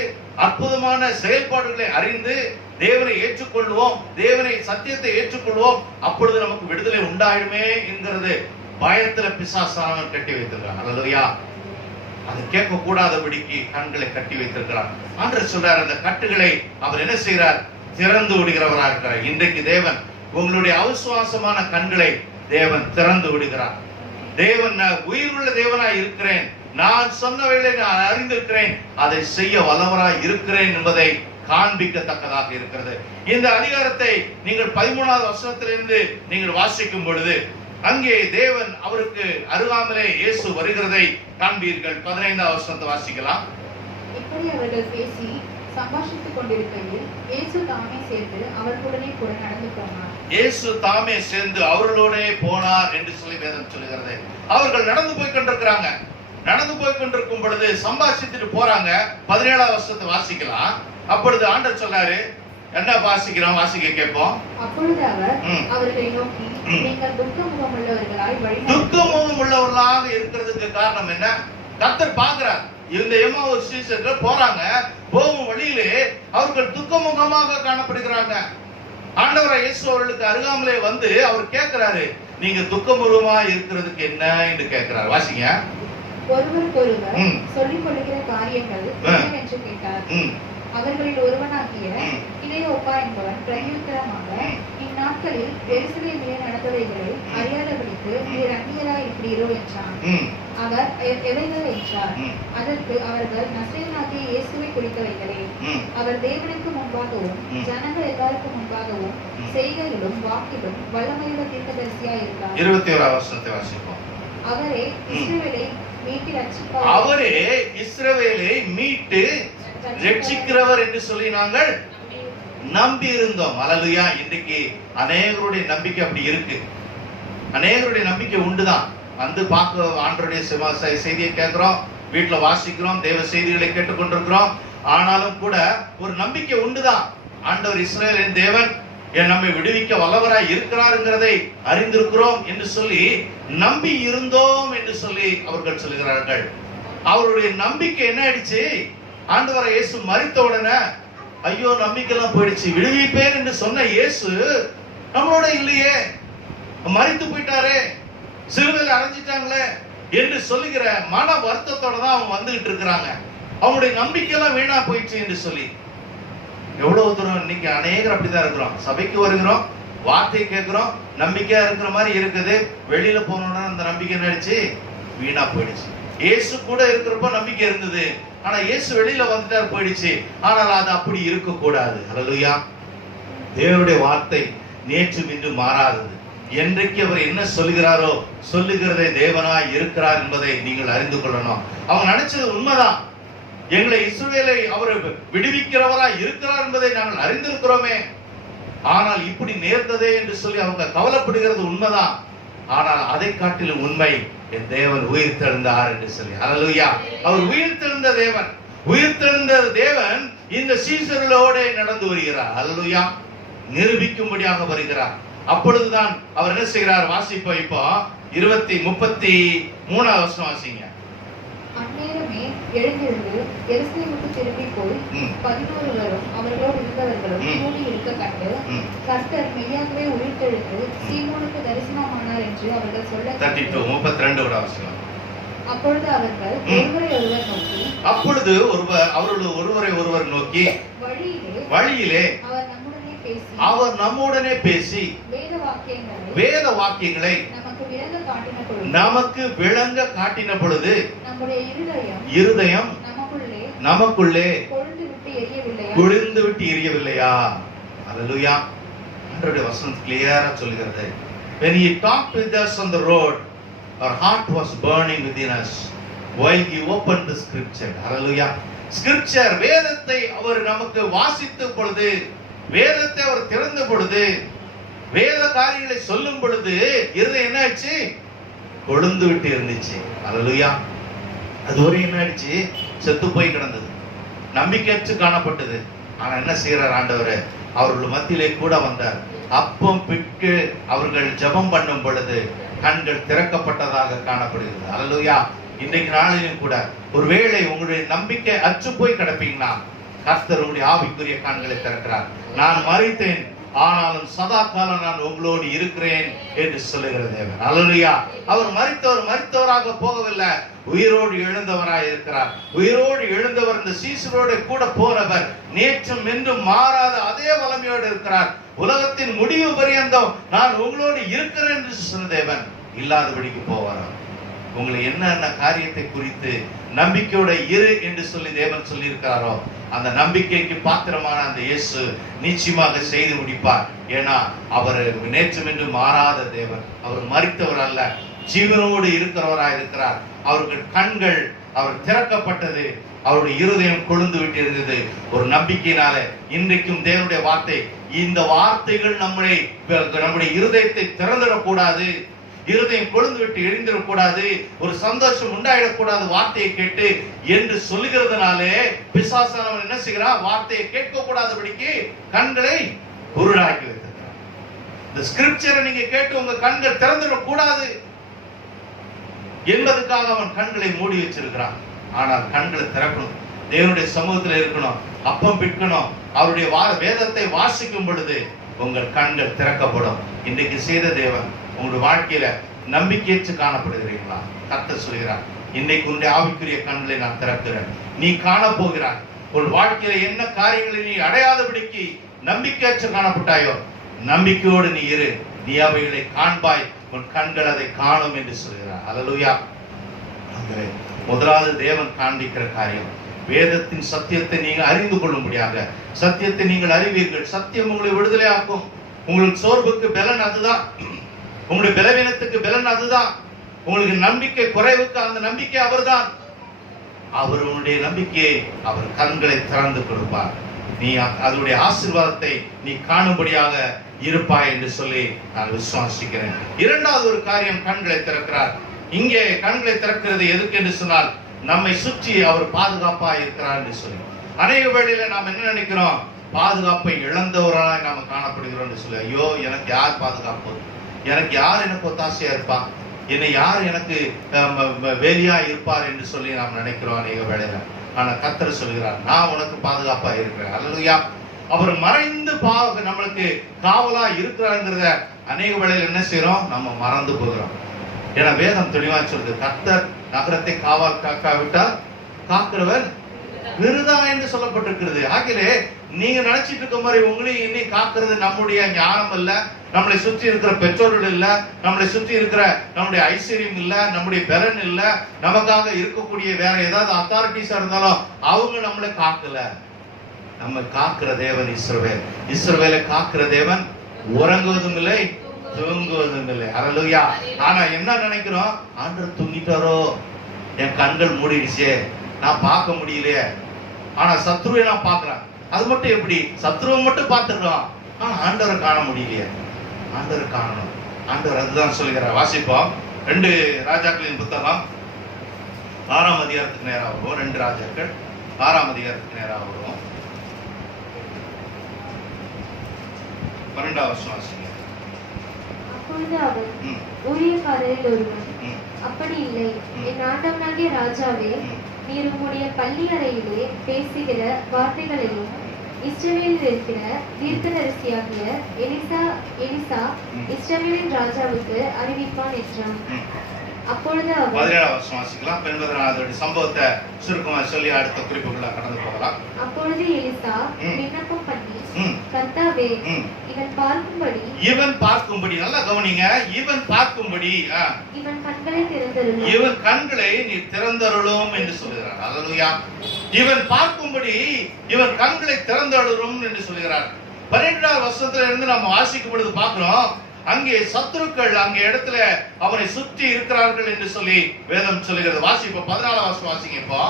அற்புதமான செயல்பாடுகளை அறிந்து தேவனை ஏற்றுக்கொள்வோம், தேவனை சத்தியத்தை ஏற்றுக்கொள்வோம், அப்பொழுது நமக்கு விடுதலை உண்டாயிடுமே என்கிறது பயத்துல பிசாசானவன் கட்டி வைத்திருக்கிறான். அல்லேலூயா. அது கேட்க கூடாதபடிக்கு கண்களை கட்டி வைத்திருக்கிறார். ஆண்டவர் சொல்றார், அந்த கட்டுகளை அவர் என்ன செய்கிறார்? திறந்து விடுகிறவராக இருக்கிறார். இன்றைக்கு தேவன் உங்களுடைய அவிசுவாசமான கண்களை தேவன் திறந்து விடுகிறார். தேவன் உயிருள்ள தேவனாய் இருக்கிறேன், நான் சொன்னவைகளை நான் அறிந்திருக்கிறேன், அதை செய்ய வல்லவராய் இருக்கிறேன் என்பதை காண்பிக்கத்தக்கதாக இருக்கிறது. இந்த அதிகாரத்தை நீங்கள் 13வது வசனத்திலிருந்து நீங்கள் வாசிக்கும் பொழுது அங்கே தேவன் அவருக்கு அருகாமலே இயேசு வருகிறதை காண்பீர்கள். 15வது வசனத்தை வாசிக்கலாம். இப்படி அவர்கள் பேசி சம்பாஷித்துக் கொண்டிருக்கையில் இயேசு தாமே சேர்ந்து அவர்களுடனே கூட நடந்து போனார். இயேசு தாமே சேர்ந்து அவர்களோடே போனார் என்று சொல்லி வேதம் சொல்லுகிறது. அவர்கள் நடந்து போய் கொண்டிருக்கிறாங்க. நடந்து போய் கொண்டிருக்கும் பொழுது சம்பாஷித்துட்டு போறாங்க. 17வது வசனத்தை வாசிக்கலாம். அப்பொழுது ஆண்டவர் சொன்னாரு, என்ன வாசிக்கிறோம்? வாசிக்க கேட்போம். அப்பொழுது அவர் அவர்களை நோக்கி, நீங்கள் துக்கமுகம் உள்ளவர்களாக இருக்கிறதுக்கு காரணம் என்ன? கர்த்தர் பார்க்கிறார். இந்த எம்மாவூர் சீஷர்கள் போறாங்க, போகும் வழியிலே அவர்கள் துக்கமுகமாக காணப்படுகிறாங்க. ஆண்டவர் இயேசு அவர்களுக்கு அருகாமலே வந்து அவர் கேட்கிறாரு, நீங்க துக்கமுகமா இருக்கிறதுக்கு என்ன என்று கேட்கிறார். வாசிங்க. ஒருவருக்கொருவர் சொல்லிக் கொள்ளுகிற காரியங்கள் என்னவென்று கேட்டார். அவர்களில் ஒருவனாகிய கிளையோப்பா என்பவன் பிரதியுத்தரமாக, இந்நாட்களில் எருசலேமிலே நடந்தவைகளை அறியாதபடிக்கு நீர் அந்நியராய் இருக்கிறீரோ என்றான். அவர் எவைகள் என்றார். அதற்கு அவர்கள், நசரேயனாகிய இயேசுவை குறித்தவைகளே. அவர் தேவனுக்கு முன்பாகவும் ஜனங்கள் எல்லாருக்கும் முன்பாகவும் செய்கையிலும் வாக்கிலும் வல்லமையுள்ள தீர்க்கதரிசியாய் இருந்தார். 21வது வசனத்தை வாசிப்போம். அவரே இஸ்ரவேலை மீட்டு ரட்சிக்கிறவர் என்று சொல்லி நாங்கள் நம்பி இருந்தோம். அல்லேலூயா. இன்றைக்கு அநேகருடைய நம்பிக்கை அப்படி இருக்கு. அநேகருடைய நம்பிக்கை உண்டுதான். வந்து பார்க்க ஆண்டவருடைய செய்தியை கேட்கிறோம், வீட்டுல வாசிக்கிறோம், தேவ செய்திகளை கேட்டுக்கொண்டிருக்கிறோம். ஆனாலும் கூட ஒரு நம்பிக்கை உண்டுதான். ஆண்டவர் இஸ்ரவேலின் தேவன் நம்மை விடுவிக்க வல்லவராய் இருக்கிறாருங்கிறதை அறிந்திருக்கிறோம் என்று சொல்லி நம்பி இருந்தோம் என்று சொல்லி அவர்கள் சொல்லுகிறார்கள். அவருடைய நம்பிக்கை என்ன ஆயிடுச்சு? ஆண்டவரை இயேசு மரித்த உடனே ஐயோ நம்பிக்கைலாம் போயிடுச்சு, விடுவிப்பேன் என்று சொன்ன இயேசு நம்மளோட இல்லையே, மரித்து போயிட்டாரே, சிலுவையில் அடைஞ்சிட்டாங்களே என்று சொல்லுகிற மன வருத்தத்தோட தான் அவங்க வந்துகிட்டு இருக்கிறாங்க. அவங்களுடைய நம்பிக்கையெல்லாம் வீணா போயிடுச்சு என்று சொல்லி. எவ்வளவு தூரம் இன்னைக்கு அநேகர் அப்படிதான் இருக்கிறோம். சபைக்கு வருகிறோம், வார்த்தையை கேட்கிறோம், நம்பிக்கையா இருக்கிற மாதிரி இருக்குது. வெளியில போனோம்னா அந்த நம்பிக்கை நடிச்சு வீணா போயிடுச்சு. இயேசு கூட இருக்கிறப்ப நம்பிக்கை இருந்தது, ஆனா இயேசு வெளியில வந்துட்டார், போயிடுச்சு. ஆனால் அது அப்படி இருக்க கூடாது. அல்லேலூயா. தேவனுடைய வார்த்தை நேற்று இன்று மாறாதது. என்றைக்கு அவர் என்ன சொல்லுகிறாரோ சொல்லுகிறதை தேவனாய் இருக்கிறார் என்பதை நீங்கள் அறிந்து கொள்ளணும். அவங்க நினைச்சது உண்மைதான். எங்களை இஸ்ரவேலை அவர் விடுவிக்கிறவராய் இருக்கிறார் என்பதை நாங்கள் அறிந்திருக்கிறோமே, ஆனால் இப்படி நேர்ந்ததே என்று சொல்லி அவங்க கவலைப்படுகிறது உண்மைதான். ஆனால் அதை காட்டிலும் உண்மை, என் தேவன் உயிர் தெழுந்தார் என்று சொல்லி. அல்லேலூயா. அவர் உயிர் தெழுந்த தேவன். உயிர் தெழுந்த தேவன் இந்த சீஷர்களோட நடந்து வருகிறார். அல்லேலூயா. நிரூபிக்கும்படியாக வருகிறார். அப்பொழுதுதான் அவர் என்ன செய்கிறார்? வாசிப்போம். இப்போ 33வது வசனம் வாசிங்க. அந்நேரமே எழுந்திருந்து எருசலேமுக்கு திரும்பி போய் 11 அவர்களோடு இருந்தவர்களும் கூடி இருக்க கண்டு, கர்த்தர் மெய்யாகவே உயிர்த்தெழுந்து சீமோனுக்கு தரிசனமானார் என்று அவர்கள் சொல்ல. 32 வசனம். அப்பொழுது அவர்கள் ஒருவரை ஒருவர் நோக்கி வழியிலே அவர் நம்முடனே பேசி வேத வாக்கியங்களை நமக்கு விளங்க காட்டின பொழுது இருதயம் நமக்குள்ளே குளிர்ந்து விட்டு எரியவில்லையா? அல்லேலூயா. ஆண்டவருடைய வசனம் கிளியரா சொல்கிறது. When he talked with us on the road, our heart was burning within us while he opened the scripture. Hallelujah. Scripture, வேதத்தை அவர் நமக்கு வாசித்த பொழுது, வேதத்தை அவர் திறந்த பொழுது, வேத காரியங்களை சொல்லும் பொழுது இருதயம் என்ன ஆச்சு? கொழுந்து விட்டு இருந்துச்சு. அல்லேலூயா. அது ஒரு என்ன ஆயிடுச்சு? செத்து போய் கிடந்தது, நம்பிக்கையற்று காணப்பட்டது. ஆனா என்ன செய்யறார் ஆண்டவர்? அவர்கள் மத்தியிலே கூட வந்தார். அப்பம் பிட்டு அவர்கள் ஜெபம் பண்ணும் பொழுது கண்கள் திறக்கப்பட்டதாக காணப்படுகிறது. அல்லேலூயா. இன்றைக்கு நாளிலும் கூட ஒருவேளை உங்களுடைய நம்பிக்கை அற்று போய் கிடப்பீங்கன்னா, கர்த்தர் உங்களுடைய ஆவிக்குரிய கண்களை திறக்கிறார். நான் மரித்தேன், ஆனாலும் சதா காலம் நான் உங்களோடு இருக்கிறேன் என்று சொல்லுகிற தேவன். அல்லேலூயா. அவர் மரித்தவராக போகவில்லை, உயிரோடு எழுந்தவராய் இருக்கிறார். உயிரோடு எழுந்தவர், இந்த சீசரோடு கூட போறவர், நேற்றும் என்றும் மாறாத அதே வல்லமையோடு இருக்கிறார். உலகத்தின் முடிவு பரியந்தம் நான் உங்களோடு இருக்கிறேன் என்று சொன்ன தேவன் இல்லாதபடிக்கு போவார். உங்களை என்னென்ன காரியத்தை குறித்து நம்பிக்கையோட இரு என்று சொல்லி தேவன் சொல்லி இருக்கிறாரோ, அந்த நம்பிக்கைக்கு பாத்திரமான அந்த இயேசு நிச்சயமாக செய்து முடிப்பார். ஏன்னா அவர் நேற்றும் என்று மாறாத தேவன். அவர் மரித்தவர் அல்ல, ஜீவனோடு இருக்கிறவராய் இருக்கிறார். அவர்கள் கண்கள் அவர் திறக்கப்பட்டது, அவருடைய இருதயம் கொழுந்து விட்டு இருந்தது ஒரு நம்பிக்கையினால. இன்றைக்கும் தேவனுடைய வார்த்தை, இந்த வார்த்தைகள் நம்முடைய இருதயத்தை திறந்துடக்கூடாது, இருதயம் கொழுந்து விட்டு எரிந்திடக்கூடாது, ஒரு சந்தோஷம் உண்டாயிடக்கூடாது வார்த்தையை கேட்டு என்று சொல்லுகிறதுனாலே பிசாசானவன் என்ன செய்கிறான்? வார்த்தையை கேட்க கூடாதபடிக்கு கண்களை குருடாக்கி வைத்திருக்கிறான். இந்த ஸ்கிரிப்சரை நீங்க கேட்டு உங்க கண்கள் திறந்துடக்கூடாது என்பதற்காக அவன் கண்களை மூடி வச்சிருக்கிறான். ஆனால் கண்களை திறக்கணும், தேவனுடைய சமூகத்தில் இருக்கணும், அப்பம் பிற்கணும், அவருடைய வேதத்தை வாசிக்கும் பொழுது உங்கள் கண்கள் திறக்கப்படும். இன்றைக்கு செய்த தேவன் உங்களுடைய வாழ்க்கையில நம்பிக்கையற்று காணப்படுகிறீர்களா? கர்த்தர் சொல்கிறார், இன்னைக்கு உன்னுடைய ஆவிக்குரிய கண்களை நான் திறக்கிறேன், நீ காண போகிறாய். உன் வாழ்க்கையில என்ன காரியங்களை நீ அடையாதபடிக்கு நம்பிக்கையற்று காணப்பட்டாயோ, நம்பிக்கையோடு நீ இரு, நீ அவைகளை காண்பாய், உன் கண்கள் அதை காணும் என்று சொல்கிறார். அல்லேலூயா. முதலாவது தேவன் காண்பிக்கிற காரியம், வேதத்தின் சத்தியத்தை நீங்கள் அறிந்து கொள்ளும்படியாக. சத்தியத்தை நீங்கள் அறிவீர்கள், சத்தியம் உங்களை விடுதலை ஆக்கும். உங்களுக்கு சோர்வுக்கு பலன் அதுதான், உங்களுடைய பலவீனத்துக்கு பலன் அதுதான், உங்களுக்கு நம்பிக்கை குறைவுக்கு அந்த நம்பிக்கை அவர்தான். அவர் உன்னுடைய நம்பிக்கையை அவர் கண்களை திறந்து கொடுப்பார். நீ அதனுடைய ஆசீர்வாதத்தை நீ காணும்படியாக இருப்பாய் என்று சொல்லி நான் விசுவாசிக்கிறேன். இரண்டாவது ஒரு காரியம், கண்களை திறக்கிறார். இங்கே கண்களை திறக்கிறது எதுக்கு என்று சொன்னால், நம்மை சுற்றி அவர் பாதுகாப்பாக இருக்கிறார் என்று சொல்லி. அநேக வேளையில நாம் என்ன நினைக்கிறோம்? பாதுகாப்பை இழந்தவராய் நாம் காணப்படுகிறோம் என்று சொல்லி. ஐயோ, எனக்கு யார் பாதுகாப்பு, எனக்கு யார் எனக்கு ஒத்தாசையா இருப்பார், என்னை யார் எனக்கு வேலியா இருப்பார் என்று சொல்லி நாம் நினைக்கிறோம் அநேக வேளையில. ஆனா கர்த்தர் சொல்கிறார், நான் உனக்கு பாதுகாப்பா இருக்கிறேன். அல்லேலூயா. அவர் மறைந்து நம்மளுக்கு காவலா இருக்கிறாருங்கிறத அநேக வேளையில என்ன செய்யறோம்? நம்ம மறந்து போகிறோம். ஏன்னா வேதம் தெளிவா சொல்றது, கர்த்தர் நகரத்தை காவல் காக்காவிட்டால் காக்கிறவர் விருதா என்று சொல்லப்பட்டிருக்கிறது. ஆகிலே நீங்க நினைச்சிட்டு இருக்க மாதிரி உங்களையும் இன்னி காக்கிறது நம்முடைய ஞானம் இல்ல, நம்மளை சுற்றி இருக்கிற பெற்றோர்கள் இல்ல, நம்மளை சுற்றி இருக்கிற நம்முடைய ஐஸ்வர்யம் இல்ல, நம்முடைய பலன் இல்ல, நமக்காக இருக்கக்கூடிய வேற ஏதாவது அத்தாரிட்டிஸா இருந்தாலும் அவங்க நம்மளை காக்கல. நம்ம காக்கிற தேவன் இஸ்ரவேல். இஸ்ரவேலை காக்கிற தேவன் உறங்குவதும் இல்லை, தூங்குவதும் இல்லை. அல்லேலூயா. ஆனா என்ன நினைக்கிறோம்? ஆண்டவர் தூங்கிட்டாரோ, என் கண்கள் மூடிடுச்சே, நான் பார்க்க முடியலையே. ஆனா சத்ருவை நான் பார்க்கிறேன். அது மட்டும் எப்படி? சத்ருவை மட்டும் பார்த்துடுறோம், ஆனா ஆண்டவரை காண முடியலையே. ஆண்டவரை காணணும். ஆண்டவர் அதுதான் சொல்லுகிறார். வாசிப்போம். 2 ராஜாக்களின் புத்தகம் 6ஆம் அதிகாரத்துக்கு நேரா வருவோம். 2 ராஜாக்கள் 6ஆம் அதிகாரத்துக்கு நேரா வருவோம். 12ஆம் வசனம் வாசிங்க. அப்பொழுது அவர் ஊழியக்காரரில் ஒருவன், அப்படி இல்லை, என் ஆண்டவனாகிய ராஜாவே, நீர் உம்முடைய பள்ளி அறையிலே பேசுகிற வார்த்தைகளையும் இஸ்ரவேலில் இருக்கிற தீர்க்கதரிசியாகிய எலிசா இஸ்ரவேலின் ராஜாவுக்கு அறிவிப்பான் என்றான். அப்பொழுது அவர் 17ஆம் வசனம் வாசிக்கலாம். பெண்பதனாவது சம்பவத்தை சுருக்கமா சொல்லி அடுத்த குறிப்புகளை கடந்து போகலாம். அப்பொழுது எலிசா விண்ணப்பம் பண்ணி, கர்த்தாவே, இவன் பார்க்கும்படி, நல்லா கவனிங்க, இவன் பார்க்கும்படி இவன் கண்களை நீ திறந்தருளும் என்று சொல்கிறார். அல்லேலூயா. இவன் பார்க்கும்படி இவன் கண்களை திறந்தருளும் என்று சொல்கிறார். 12ஆம் வசனத்துல இருந்து நம்ம வாசிக்கும் பொழுது பார்க்கிறோம், அங்கே சத்துருக்கள் அங்கே இடத்துல அவனை சுற்றி இருக்கிறார்கள் என்று சொல்லி வேதம் சொல்லுகிறது. வாசிப்போம். 14ஆம் வசனம் வாசிங்க. இப்போ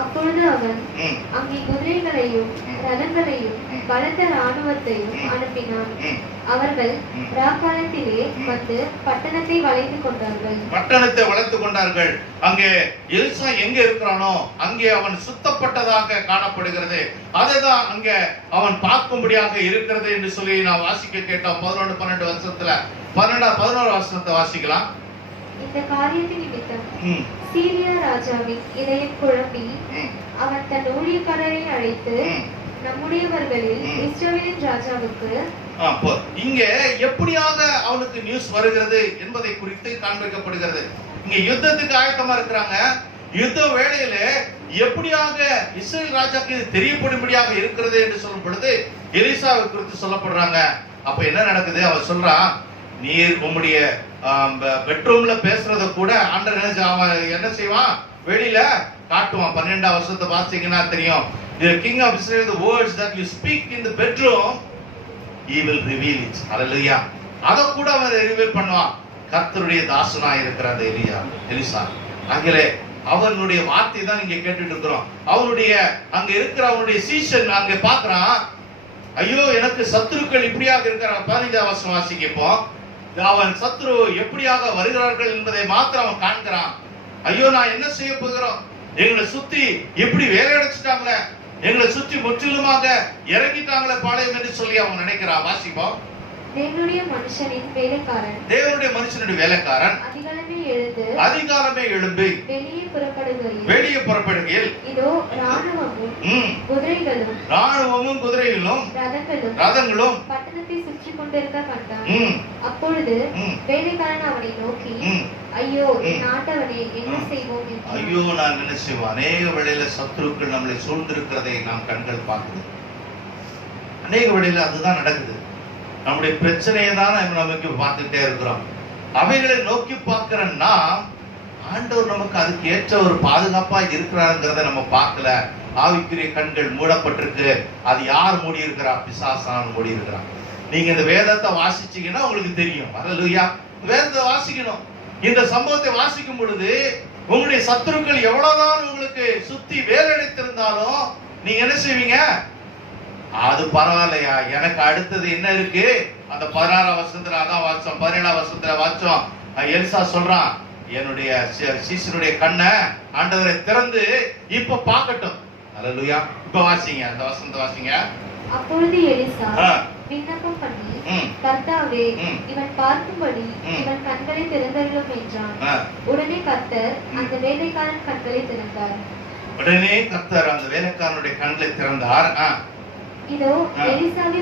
அப்பொழுது அவன் ம், அங்கே குதிரைகளையும் ம். ரதங்களையும் ம். பலத்த இராணுவத்தையும் ம். அனுப்பினான். ம். அவர்கள் ம். ராக்காலத்திலே ம். வந்து பட்டணத்தை வளைந்து கொண்டார்கள். பட்டணத்தை வளர்த்து கொண்டார்கள். அங்கே எலிசா எங்க இருக்கிறானோ அங்கே அவன் சுத்தப்பட்டதாக காணப்படுகிறது. அதுதான் அங்க அவன் பார்க்கும்படியாக இருக்கிறது என்று சொல்லி நான் வாசிக்க கேட்டோம். 11-12 வருஷத்துல 11 வருஷத்தை வாசிக்கலாம். இந்த காரியத்தின் நிமித்தம் ம், சீரியா ராஜாவின் இதயம் குழம்பி ம், அவன் தன் ஊழியக்காரரை அழைத்து ம். நம்முடையவர்களில் ம். இஸ்ரவேலின் ராஜாவுக்கு அப்போ இங்க எப்படியாக அவனுக்கு நியூஸ் வருகிறது என்பதை குறித்து காண்பிக்கப்படுகிறது. இங்க யுத்தத்துக்கு ஆயத்தமா இருக்கிறாங்க. யுத்த வேளையில எப்படியாக இஸ்ரேல் ராஜாக்கு இது தெரியப்படும்படியாக இருக்கிறது என்று சொல்லும் பொழுது எலிசாவை குறித்து சொல்லப்படுறாங்க. அப்ப என்ன நடக்குது? அவன் சொல்றான், நீர் உம்முடைய பெட்ரூம்ல பேசுறத கூட ஆண்டவர் அவன் என்ன செய்வான்? வெளியில காட்டுவான். 12ஆம் வருஷத்தை வாசிங்கன்னா தெரியும். The king of Israel, the words that you speak in the bedroom, he will reveal it. Hallelujah. அத கூட அவன் ரிவீல் பண்ணுவான். கர்த்தருடைய தாசனா இருக்கிற அந்த எலிசா அங்கே அவனுடைய வார்த்தை தான் இங்க கேட்டுட்டு இருக்கிறோம். அவனுடைய அங்க இருக்கிற அவனுடைய சீசன் அங்க பாக்குறான். ஐயோ, எனக்கு சத்துருக்கள் இப்படியாக இருக்கிறாங்க. 15ஆம் வசனம் வாசிக்கப்போ அவன் சத்ரு எப்படியாக வருகிறார்கள் என்பதை மாத்திரம் அவன் காண்கிறான். ஐயோ, நான் என்ன செய்ய போகிறோம்? எங்களை சுத்தி எப்படி வேலை அடைச்சிட்டாங்களே, எங்களை சுற்றி முற்றிலுமாக இறங்கிட்டாங்களே பாளையம் என்று சொல்லி அவன் நினைக்கிறான். வாசிப்போம். தேவனுடைய மனுஷனின் வேலைக்காரன் தேவனுடைய மனுஷனுடைய வேலைக்காரன் அதிகாலமே எழும்பி வெளியே புறப்படுகையில் இதோ ராணுவமும் குதிரைகளும் ரதங்களும் பட்டணத்தை சுற்றி கொண்டிருக்க கண்டான். அப்பொழுது வேலைக்காரன் அவனை நோக்கி, ஐயோ என் ஆண்டவனே, என்ன செய்வோம் என்று. ஐயோ, நான் என்ன செய்வோம்? அநேக வேளையில சத்துருக்கள் நம்மளை சூழ்ந்திருக்கிறதை நாம் கண்கள் பார்க்குது. அநேக வேளையில அதுதான் நடக்குது. நம்முடைய பிரச்சனையை தான் நமக்கு பார்த்துட்டே இருக்கிறோம். அவைகளை நோக்கி பார்க்கிற நாம் ஆண்டவர் நமக்கு அதுக்கு ஏற்ற ஒரு பாதுகாப்பா இருக்கிறாருங்கிறத நம்ம பார்க்கல. ஆவிக்குரிய கண்கள் மூடப்பட்டிருக்கு. அது யார் மூடி இருக்கிறா? பிசாசான் மூடி இருக்கிறான். நீங்க இந்த வேதத்தை வாசிச்சீங்கன்னா உங்களுக்கு தெரியும். அல்லேலூயா. வேதத்தை வாசிக்கணும். இந்த சம்பவத்தை வாசிக்கும் பொழுது உங்களுடைய சத்துருக்கள் எவ்வளவுதான் உங்களுக்கு சுத்தி வேலையடைத்திருந்தாலும் நீங்க என்ன செய்வீங்க? அது பரவாயில்லையா, எனக்கு அடுத்தது என்ன இருக்கு? அந்த 16ஆம் வருஷத்துல அதான் வாச்சோம், 17ஆம் வருஷத்துல வாச்சோம். எலிசா சொல்றான், என்னுடைய சீசனுடைய கண்ணை ஆண்டவரை திறந்து இப்ப பார்க்கட்டும். அல்லேலூயா. இப்ப வாசிங்க, அந்த வசனத்தை வாசிங்க. அப்பொழுது எலிசா விண்ணப்பம் பண்ணி, கர்த்தாவே, இவன் பார்க்கும்படி இவன் கண்களை திறந்தருளும் என்றான். உடனே கர்த்தர் அந்த வேலைக்காரன் கண்களை திறந்தார். உடனே கர்த்தர் அந்த வேலைக்காரனுடைய கண்களை திறந்தார். இதோ எலிசாவை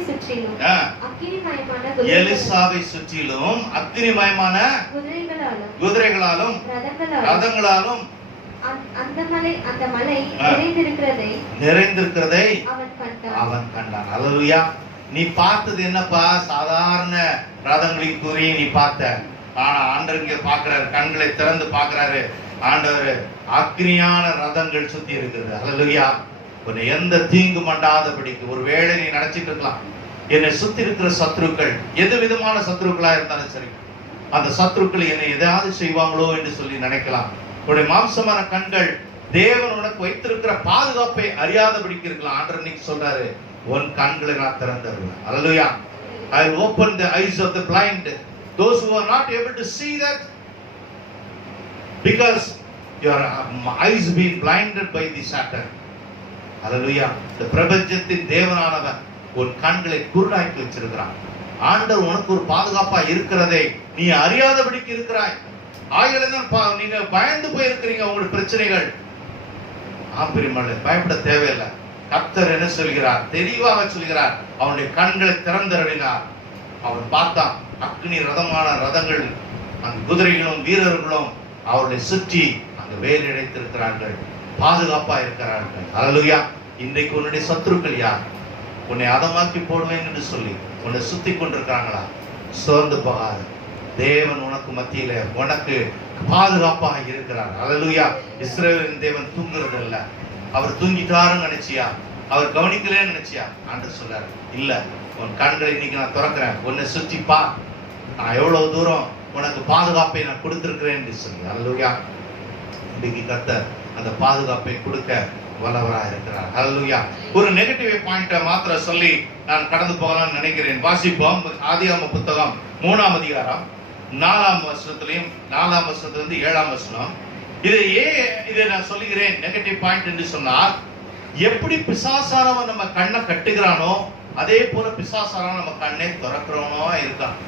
சுற்றிலும் அக்கினிமயமான குதிரைகளாலும் ரதங்களாலும் அந்த மலை நிறைந்திருக்கிறதை அவன் கண்டான். அல்லேலூயா. நீ பார்த்தது என்னப்பா? சாதாரண ரதங்களின் குதிரையை நீ பார்த்த. ஆனா ஆண்டவர் இங்க பார்க்கிறாரு, கண்களை திறந்து பார்க்கிறாரு. ஆண்டவர் அக்னியான ரதங்கள் சுத்தி இருக்குது. அல்லேலூயா. உன்னை எந்த தீங்கு மண்டாதபடிக்கு. ஒருவேளை நீ நினைச்சிட்டு இருக்கலாம், என்னை சுத்தி இருக்கிற சத்துருக்கள் எது விதமான சத்துருக்களா இருந்தாலும் சரி, அந்த சத்துருக்கள் என்னை எதாவது செய்வாங்களோ என்று சொல்லி நினைக்கலாம். உன்னுடைய மாம்சமான கண்கள் தேவன் உனக்கு வைத்திருக்கிற பாதுகாப்பை அறியாதபடிக்கு இருக்கலாம். ஆண்டவர் இன்னைக்கு சொல்றாரு, உன் கண்களை நான் திறந்தருவேன். அல்லேலூயா. I will open the eyes of the blind, those who are not able to see that because your eyes being blinded by the Satan. அல்லேலூயா. இந்த பிரபஞ்சத்தின் தேவனானவன் உன் கண்களை குருடாக்கி வச்சிருக்கிறான். ஆண்டவர் உனக்கு ஒரு பாதுகாப்பா இருக்கிறதை நீ அறியாதபடிக்கு இருக்கிறாய். ஆகியதான் நீங்க பயந்து போயிருக்கிறீங்க உங்களுடைய பிரச்சனைகள். ஆம்பிரிமல்ல பயப்பட தேவையில்லை. கர்த்தர் என்ன சொல்கிறார்? தெளிவாக சொல்கிறார். அவனுடைய கண்களை திறந்தருளினார். அவன் பார்த்தான், அக்னி ரதமான ரதங்கள், அந்த குதிரைகளும் வீரர்களும் அவர்களை சுற்றி அங்கு வேலையடைத்திருக்கிறார்கள், பாதுகாப்பா இருக்கிறார்கள். அல்லேலூயா. இன்றைக்கு உன்னுடைய சத்துருக்கள் யார்? உன்னை அதமாக்கி போடுவேன் என்று சொல்லி உன்னை சுத்தி கொண்டிருக்கிறாங்களா? சோர்ந்து போகாது. தேவன் உனக்கு மத்தியில உனக்கு பாதுகாப்பாக இருக்கிறார். அல்லேலூயா. இஸ்ரவேலின் தேவன் தூங்குறது இல்ல. அவர் தூங்கிட்டாருன்னு நினைச்சியா? அவர் கவனிக்கலன்னு நினைச்சியா? ஆண்டவர் சொல்றாரு, இல்ல, உன் கண்களை இன்னைக்கு நான் திறக்கிறேன். உன்னை சுற்றி பா, நான் எவ்வளவு தூரம் உனக்கு பாதுகாப்பை நான் கொடுத்திருக்கிறேன் என்று சொல்லி. அல்லேலூயா. இன்னைக்கு கர்த்தர் அந்த பாதுகாப்பை கொடுக்க வல்லவராக இருக்கிறார். ஹல்லேலூயா. ஒரு நெகட்டிவ் பாயிண்ட மாத்திர சொல்லி நான் கடந்து போகலாம்னு நினைக்கிறேன். வாசிப்போம். ஆதியாகம புத்தகம் 3ஆம் அதிகாரம் 4ஆம் வசனத்திலையும் 4ஆம் வசனத்திலிருந்து 7ஆம் வசனம். இதை நான் சொல்லுகிறேன் நெகட்டிவ் பாயிண்ட் என்று சொன்னால், எப்படி பிசாசானவன் நம்ம கண்ணை கட்டுகிறானோ அதே போல பிசாசானவன் நம்ம கண்ணை திறக்கிறவனோ இருக்கான்.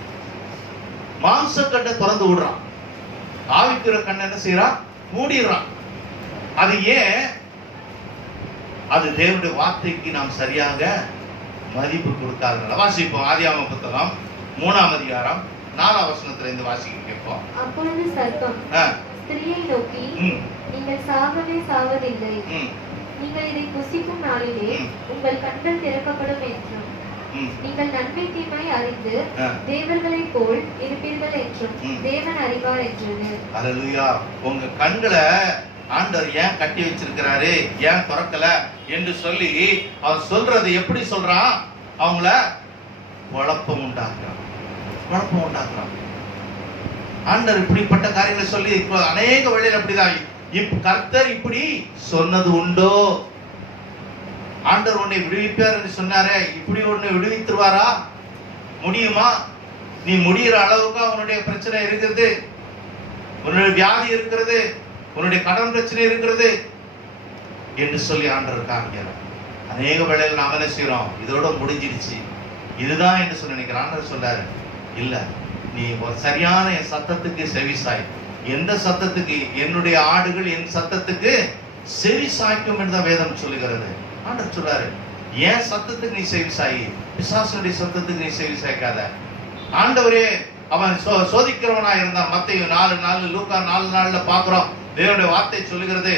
மாம்ச கண்ணை திறந்து விடுறான், ஆவிக்கிற கண்ணை என்ன செய்யறான்? மூடிடுறான். அது ஏன்? அது தேவனுடைய வார்த்தைக்கு நாம் சரியாக மதிப்பு கொடுக்காதனால. வாசிப்போம். ஆதியாகம புத்தகம் 3ஆம் அதிகாரம் 4ஆம் வசனத்திலிருந்து வாசிக்க கேட்போம். அப்பொழுது சர்ப்பம் ஸ்திரியை நோக்கி, நீங்கள் சாகவே சாவதில்லை, நீங்கள் இதை புசிக்கும் நாளிலே உங்கள் கண்கள் திறக்கப்படும் என்றும், நீங்கள் நன்மை தீமை அறிந்து தேவர்களைப் போல் இருப்பீர்கள் என்றும் தேவன் அறிவார் என்றது. அல்லேலூயா. உங்க கண்களை ஆண்டவர் ஏன் கட்டி வச்சிருக்கிறாரு, ஏன் திறக்கல என்று சொல்லி அவன் சொல்றது எப்படி சொல்றான்? அவங்கள குழப்பம் உண்டாக்குறான். ஆண்டவர் இப்படிப்பட்ட காரியங்களை சொல்லி அநேக வழியில் அப்படிதான். கர்த்தர் இப்படி சொன்னது உண்டோ? ஆண்டவர் உன்னை விடுவிப்பார் என்று சொன்னாரே, இப்படி உன்னை விடுவித்துருவாரா? முடியுமா? நீ முடிகிற அளவுக்கு அவனுடைய பிரச்சனை இருக்கிறது, உன்னுடைய வியாதி இருக்கிறது, உன்னுடைய கடன் பிரச்சனை இருக்கிறது என்று சொல்லி ஆண்டவர் காமிக்கிறார். அநேக வேளையில் நாம என்ன செய்யறோம்? இதோட முடிஞ்சிருச்சு, இதுதான் என்று சொல்லி நினைக்கிற. ஆண்டவர் சொல்றாரு, இல்ல, நீ ஒரு சரியான என் சத்தத்துக்கு செவிசாய். எந்த சத்தத்துக்கு? என்னுடைய ஆடுகள் என் சத்தத்துக்கு செவி சாய்க்கும் என்று வேதம் சொல்லுகிறது. ஆண்டவர் சொல்றாரு, ஏன் சத்தத்துக்கு நீ செவி சாயி, பிசாசுடைய சத்தத்துக்கு நீ செவி சாய்க்காத. ஆண்டவரே அவன் சோதிக்கிறவனா இருந்தான். மத்தேயு 4:4, லூக்கா 4:4 பாக்குறோம். தேவனுடைய வார்த்தை சொல்லுகிறது.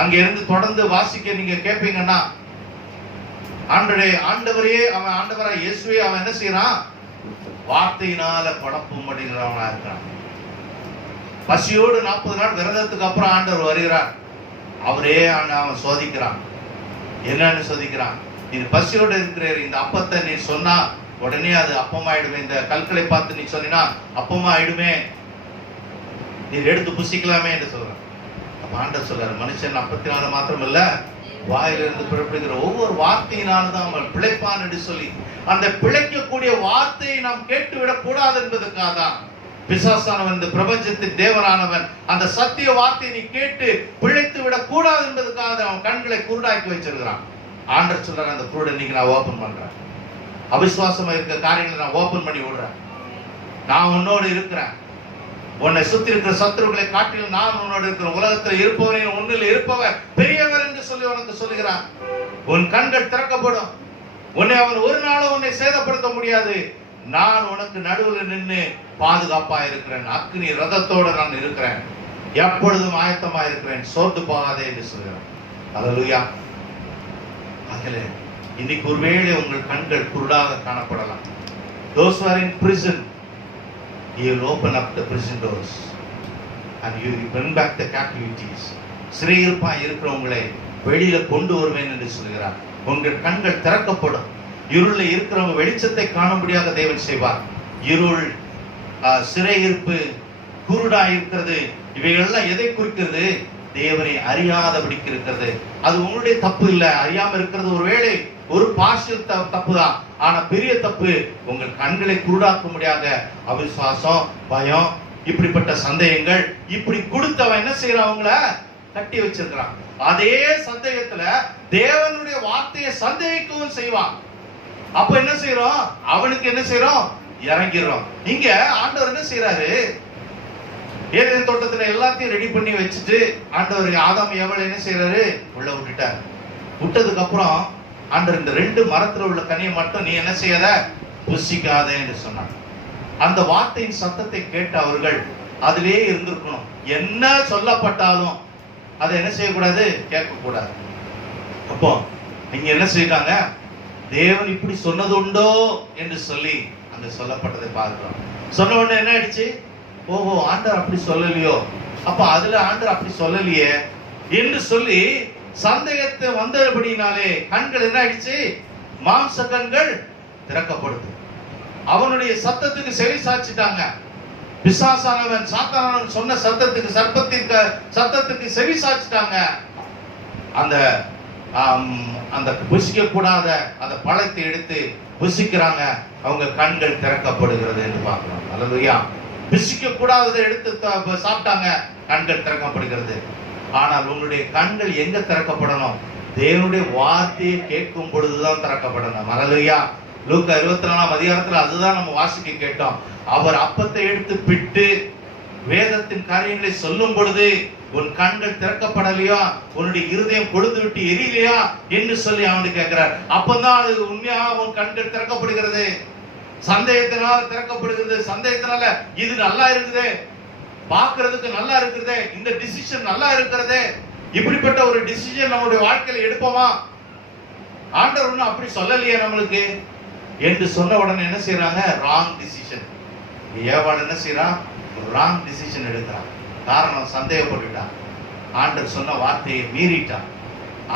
அங்க இருந்து தொடர்ந்து வாசிக்க நீங்க கேட்பீங்கன்னா, ஆண்டவரே அவன் ஆண்டவரா இயேசுவே அவன் என்ன செய்யறான்? வார்த்தையினால குழப்பம் அடைகிறவனா இருக்கிறான். பசியோடு 40 நாள் விரதத்துக்கு அப்புறம் ஆண்டவர் வருகிறார். அவரே அவன் சோதிக்கிறான். என்னன்னு சோதிக்கிறான்? இது பசியோடு இருக்கிற இந்த அப்பத்தை நீ சொன்னா உடனே அது அப்பமாயிடுமே. இந்த கற்களை பார்த்து நீ சொன்னா அப்பமா ஆயிடுமே, நீ எடுத்து புசிக்கலாமே என்று சொல்றான். அப்ப ஆண்டவர் சொல்றாரு, மனுஷன் அப்பத்தினால மாத்திரம் இல்ல, வாயிலிருந்து புறப்படுகிற ஒவ்வொரு வார்த்தையினால்தான் அவன் பிழைப்பான் என்று சொல்லி, அந்த பிழைக்கக்கூடிய வார்த்தையை நாம் கேட்டுவிடக் கூடாது என்பதற்காக தான் பிசாசானவன், இந்த பிரபஞ்சத்தின் தேவனானவன், அந்த சத்திய வார்த்தையை நீ கேட்டு பிழைத்து விடக் கூடாது என்பதற்காக அவன் கண்களை குருடாக்கி வச்சிருக்கிறான். ஆண்டவர் சொல்றாரு, அந்த குருடை இன்னைக்கு நான் ஓபன் பண்றேன். அவிசுவாசமா இருக்க காரியங்களை நான் ஓபன் பண்ணி விடுறேன். நான் உன்னோடு இருக்கிறேன். உன்னை சுத்தி இருக்கிற சத்துருக்களை காட்டிலும் நான் உன்னோடு இருக்கிற. உலகத்தில் இருப்பவனே உன்னில் இருப்பவர் பெரியவர் என்று சொல்லி உனக்கு சொல்லுகிறான். உன் கண்கள் திறக்கப்படும். உன்னை அவன் ஒரு நாளும் உன்னை சேதப்படுத்த முடியாது. நான் உனக்கு நடுவில் நின்று பாதுகாப்பா இருக்கிறேன். அக்னி ரதத்தோடு நான் இருக்கிறேன். எப்பொழுதும் ஆயத்தமா இருக்கிறேன். சோர்ந்து போகாதே என்று சொல்கிறான். அல்லேலூயா. ஆகவே இன்னைக்கு ஒருவேளை உங்கள் கண்கள் குருடாக காணப்படலாம். Those who are in prison, He will open up the prison doors and you will bring back the captivities. சிறையிருப்பா இருக்கிறவங்களை வெளியில கொண்டு வருவேன் என்று சொல்கிறார். உங்கள் கண்கள் திறக்கப்படும். இருள இருக்கிறவங்க வெளிச்சத்தை காணும்படியாக தேவன் செய்வார். இருள், சிறையிருப்பு, குருடா இருக்கிறது, இவைகள்லாம் எதை குறிக்கிறது? தேவனை அறியாதபடிக்கு இருக்கிறது. அது உங்களுடைய தப்பு இல்ல. அறியாம இருக்கிறது ஒருவேளை ஒரு பார்ஷியல் தப்பு தான். ஆனா பெரிய தப்பு, உங்கள் கண்களை குருடாக்கும்படியாக அவிசுவாசம், பயம், இப்படிப்பட்ட சந்தேகங்கள் இப்படி கொடுத்தவன் என்ன செய்யறான்? அவங்கள கட்டி வச்சிருக்கிறான். அதே சந்தேகத்துல தேவனுடைய வார்த்தையை சந்தேகிக்கவும் செய்வான். அப்ப என்ன செய்யறோம்? அவனுக்கு என்ன செய்யறோம்? இறங்கிறோம். இங்க ஆண்டவர் என்ன செய்யறாரு? ஏதேன் தோட்டத்துல எல்லாத்தையும் ரெடி பண்ணி வச்சுட்டு ஆண்டவர் ஆதாம் ஏவாளை என்ன செய்யறாரு? உள்ள விட்டுட்டார். விட்டதுக்கு அப்புறம் ஆண்டவர் இந்த 2 மரத்துல உள்ள கனியை மட்டும் நீ என்ன செய்யாத, புசிக்காத என்று சொன்னார். அந்த வார்த்தையின் சத்தத்தை கேட்ட அவர்கள் அதிலே இருந்திருக்கணும். என்ன சொல்லப்பட்டாலும் அதை என்ன செய்யக்கூடாது? கேட்க கூடாது. அப்போ நீங்க என்ன செய்யறாங்க? தேவன் இப்படி சொன்னது உண்டோ என்று சொல்லி அங்க சொல்லப்பட்டதை பார்க்கிறோம். சொன்ன உடனே என்ன ஆயிடுச்சு? ஓஹோ, ஆண்டவர் அப்படி சொல்லலையோ, அப்ப அதுல ஆண்டவர் அப்படி சொல்லலையே என்று சொல்லி சந்தேகத்தை வந்தபடினாலே கண்கள் என்ன ஆயிடுச்சு? மாம்ச கண்கள் திறக்கப்படுது. அவனுடைய சத்தத்துக்கு செவி சாய்ச்சிட்டாங்க. பிசாசானவன் சாத்தானவன் சொன்ன சத்தத்துக்கு சத்தத்துக்கு செவி சாய்ச்சிட்டாங்க. அந்த அந்த புசிக்க கூடாத அந்த பழத்தை எடுத்து புசிக்கிறாங்க. அவங்க கண்கள் திறக்கப்படுகிறது என்று பார்க்கிறோம். அல்லேலூயா. புசிக்க கூடாததை எடுத்து சாப்பிட்டாங்க, கண்கள் திறக்கப்படுகிறது. ஆனால் உங்களுடைய கண்கள் எங்க திறக்கப்படணும்? தேவனுடைய வார்த்தையை கேட்கும் பொழுதுதான் திறக்கப்படணும். அல்லேலூயா. லூக்கா 24ஆம் அதிகாரத்துல அதுதான் நம்ம வாசிக்க கேட்டோம். அவர் அப்பத்தை எடுத்து பிட்டு வேதத்தின் காரியங்களை சொல்லும் பொழுது உன் கண்கள் திறக்கப்படலையா, உன்னுடைய இருதயம் கொழுந்து விட்டு எரியலையா என்று சொல்லி அவனுக்கு கேட்கிறார். அப்பதான் அது உண்மையாக உன் கண்கள் திறக்கப்படுகிறது. சந்தேகத்தினால திறக்கப்படுகிறது. சந்தேகத்தினால இது நல்லா இருக்குது, பார்க்கிறதுக்கு நல்லா இருக்கிறதே, இந்த டிசிஷன் நல்லா இருக்கிறதே, இப்படிப்பட்ட ஒரு டிசிஷன் நம்மளுடைய வாழ்க்கையில எடுப்போமா? ஆண்டவர் ஒன்னும் அப்படி சொல்லலையே நம்மளுக்கு என்று சொன்ன உடனே என்ன செய்யறாங்க? Wrong decision. ஏவாள் என்ன செய்யறான்? ராங் டிசிஷன் எடுக்கிறான். காரணம், சந்தேகப்பட்டுட்டான். ஆண்டவர் சொன்ன வார்த்தையை மீறிட்டான்.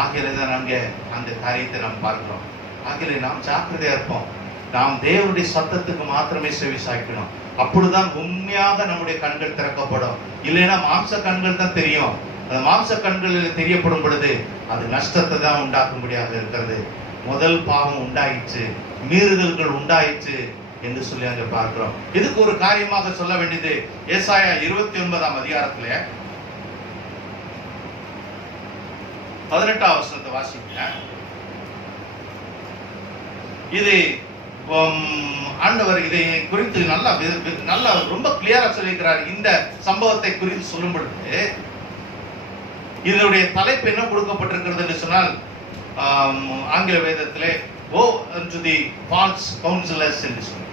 ஆகிய தான் அங்கே அந்த காரியத்தை நாம் பார்க்கிறோம். ஆகிய நாம் ஜாக்கிரதையா இருப்போம். நாம் தேவனுடைய சத்தத்துக்கு மாத்திரமே செவி சாய்க்கணும். அப்பொழுதுதான் உண்மையாக நம்முடைய கண்கள் திறக்கப்படும். இல்லைன்னா மாம்ச கண்கள் தான் தெரியும். அந்த மாம்ச கண்களில் தெரியப்படும் பொழுது அது நஷ்டத்தை தான் உண்டாக்கும்படியாக இருக்கிறது. முதல் பாவம் உண்டாயிற்று, மீறுதல்கள் உண்டாயிற்று என்று சொல்லி அங்க பார்க்கிறோம். இதுக்கு ஒரு காரியமாக சொல்ல வேண்டியது ஏசாயா 29ஆம் அதிகாரத்துல 18ஆம் வசனத்தை வாசிங்க. இது ஆண்டவர் இதை குறித்து நல்லா ரொம்ப கிளியரா சொல்லியிருக்கிறார். இந்த சம்பவத்தை குறித்து சொல்லும் பொழுது இதனுடைய தலைப்பு என்ன கொடுக்கப்பட்டிருக்கிறது என்று சொன்னால், ஆங்கில வேதத்திலே Woe unto the false counselors என்று சொல்லி,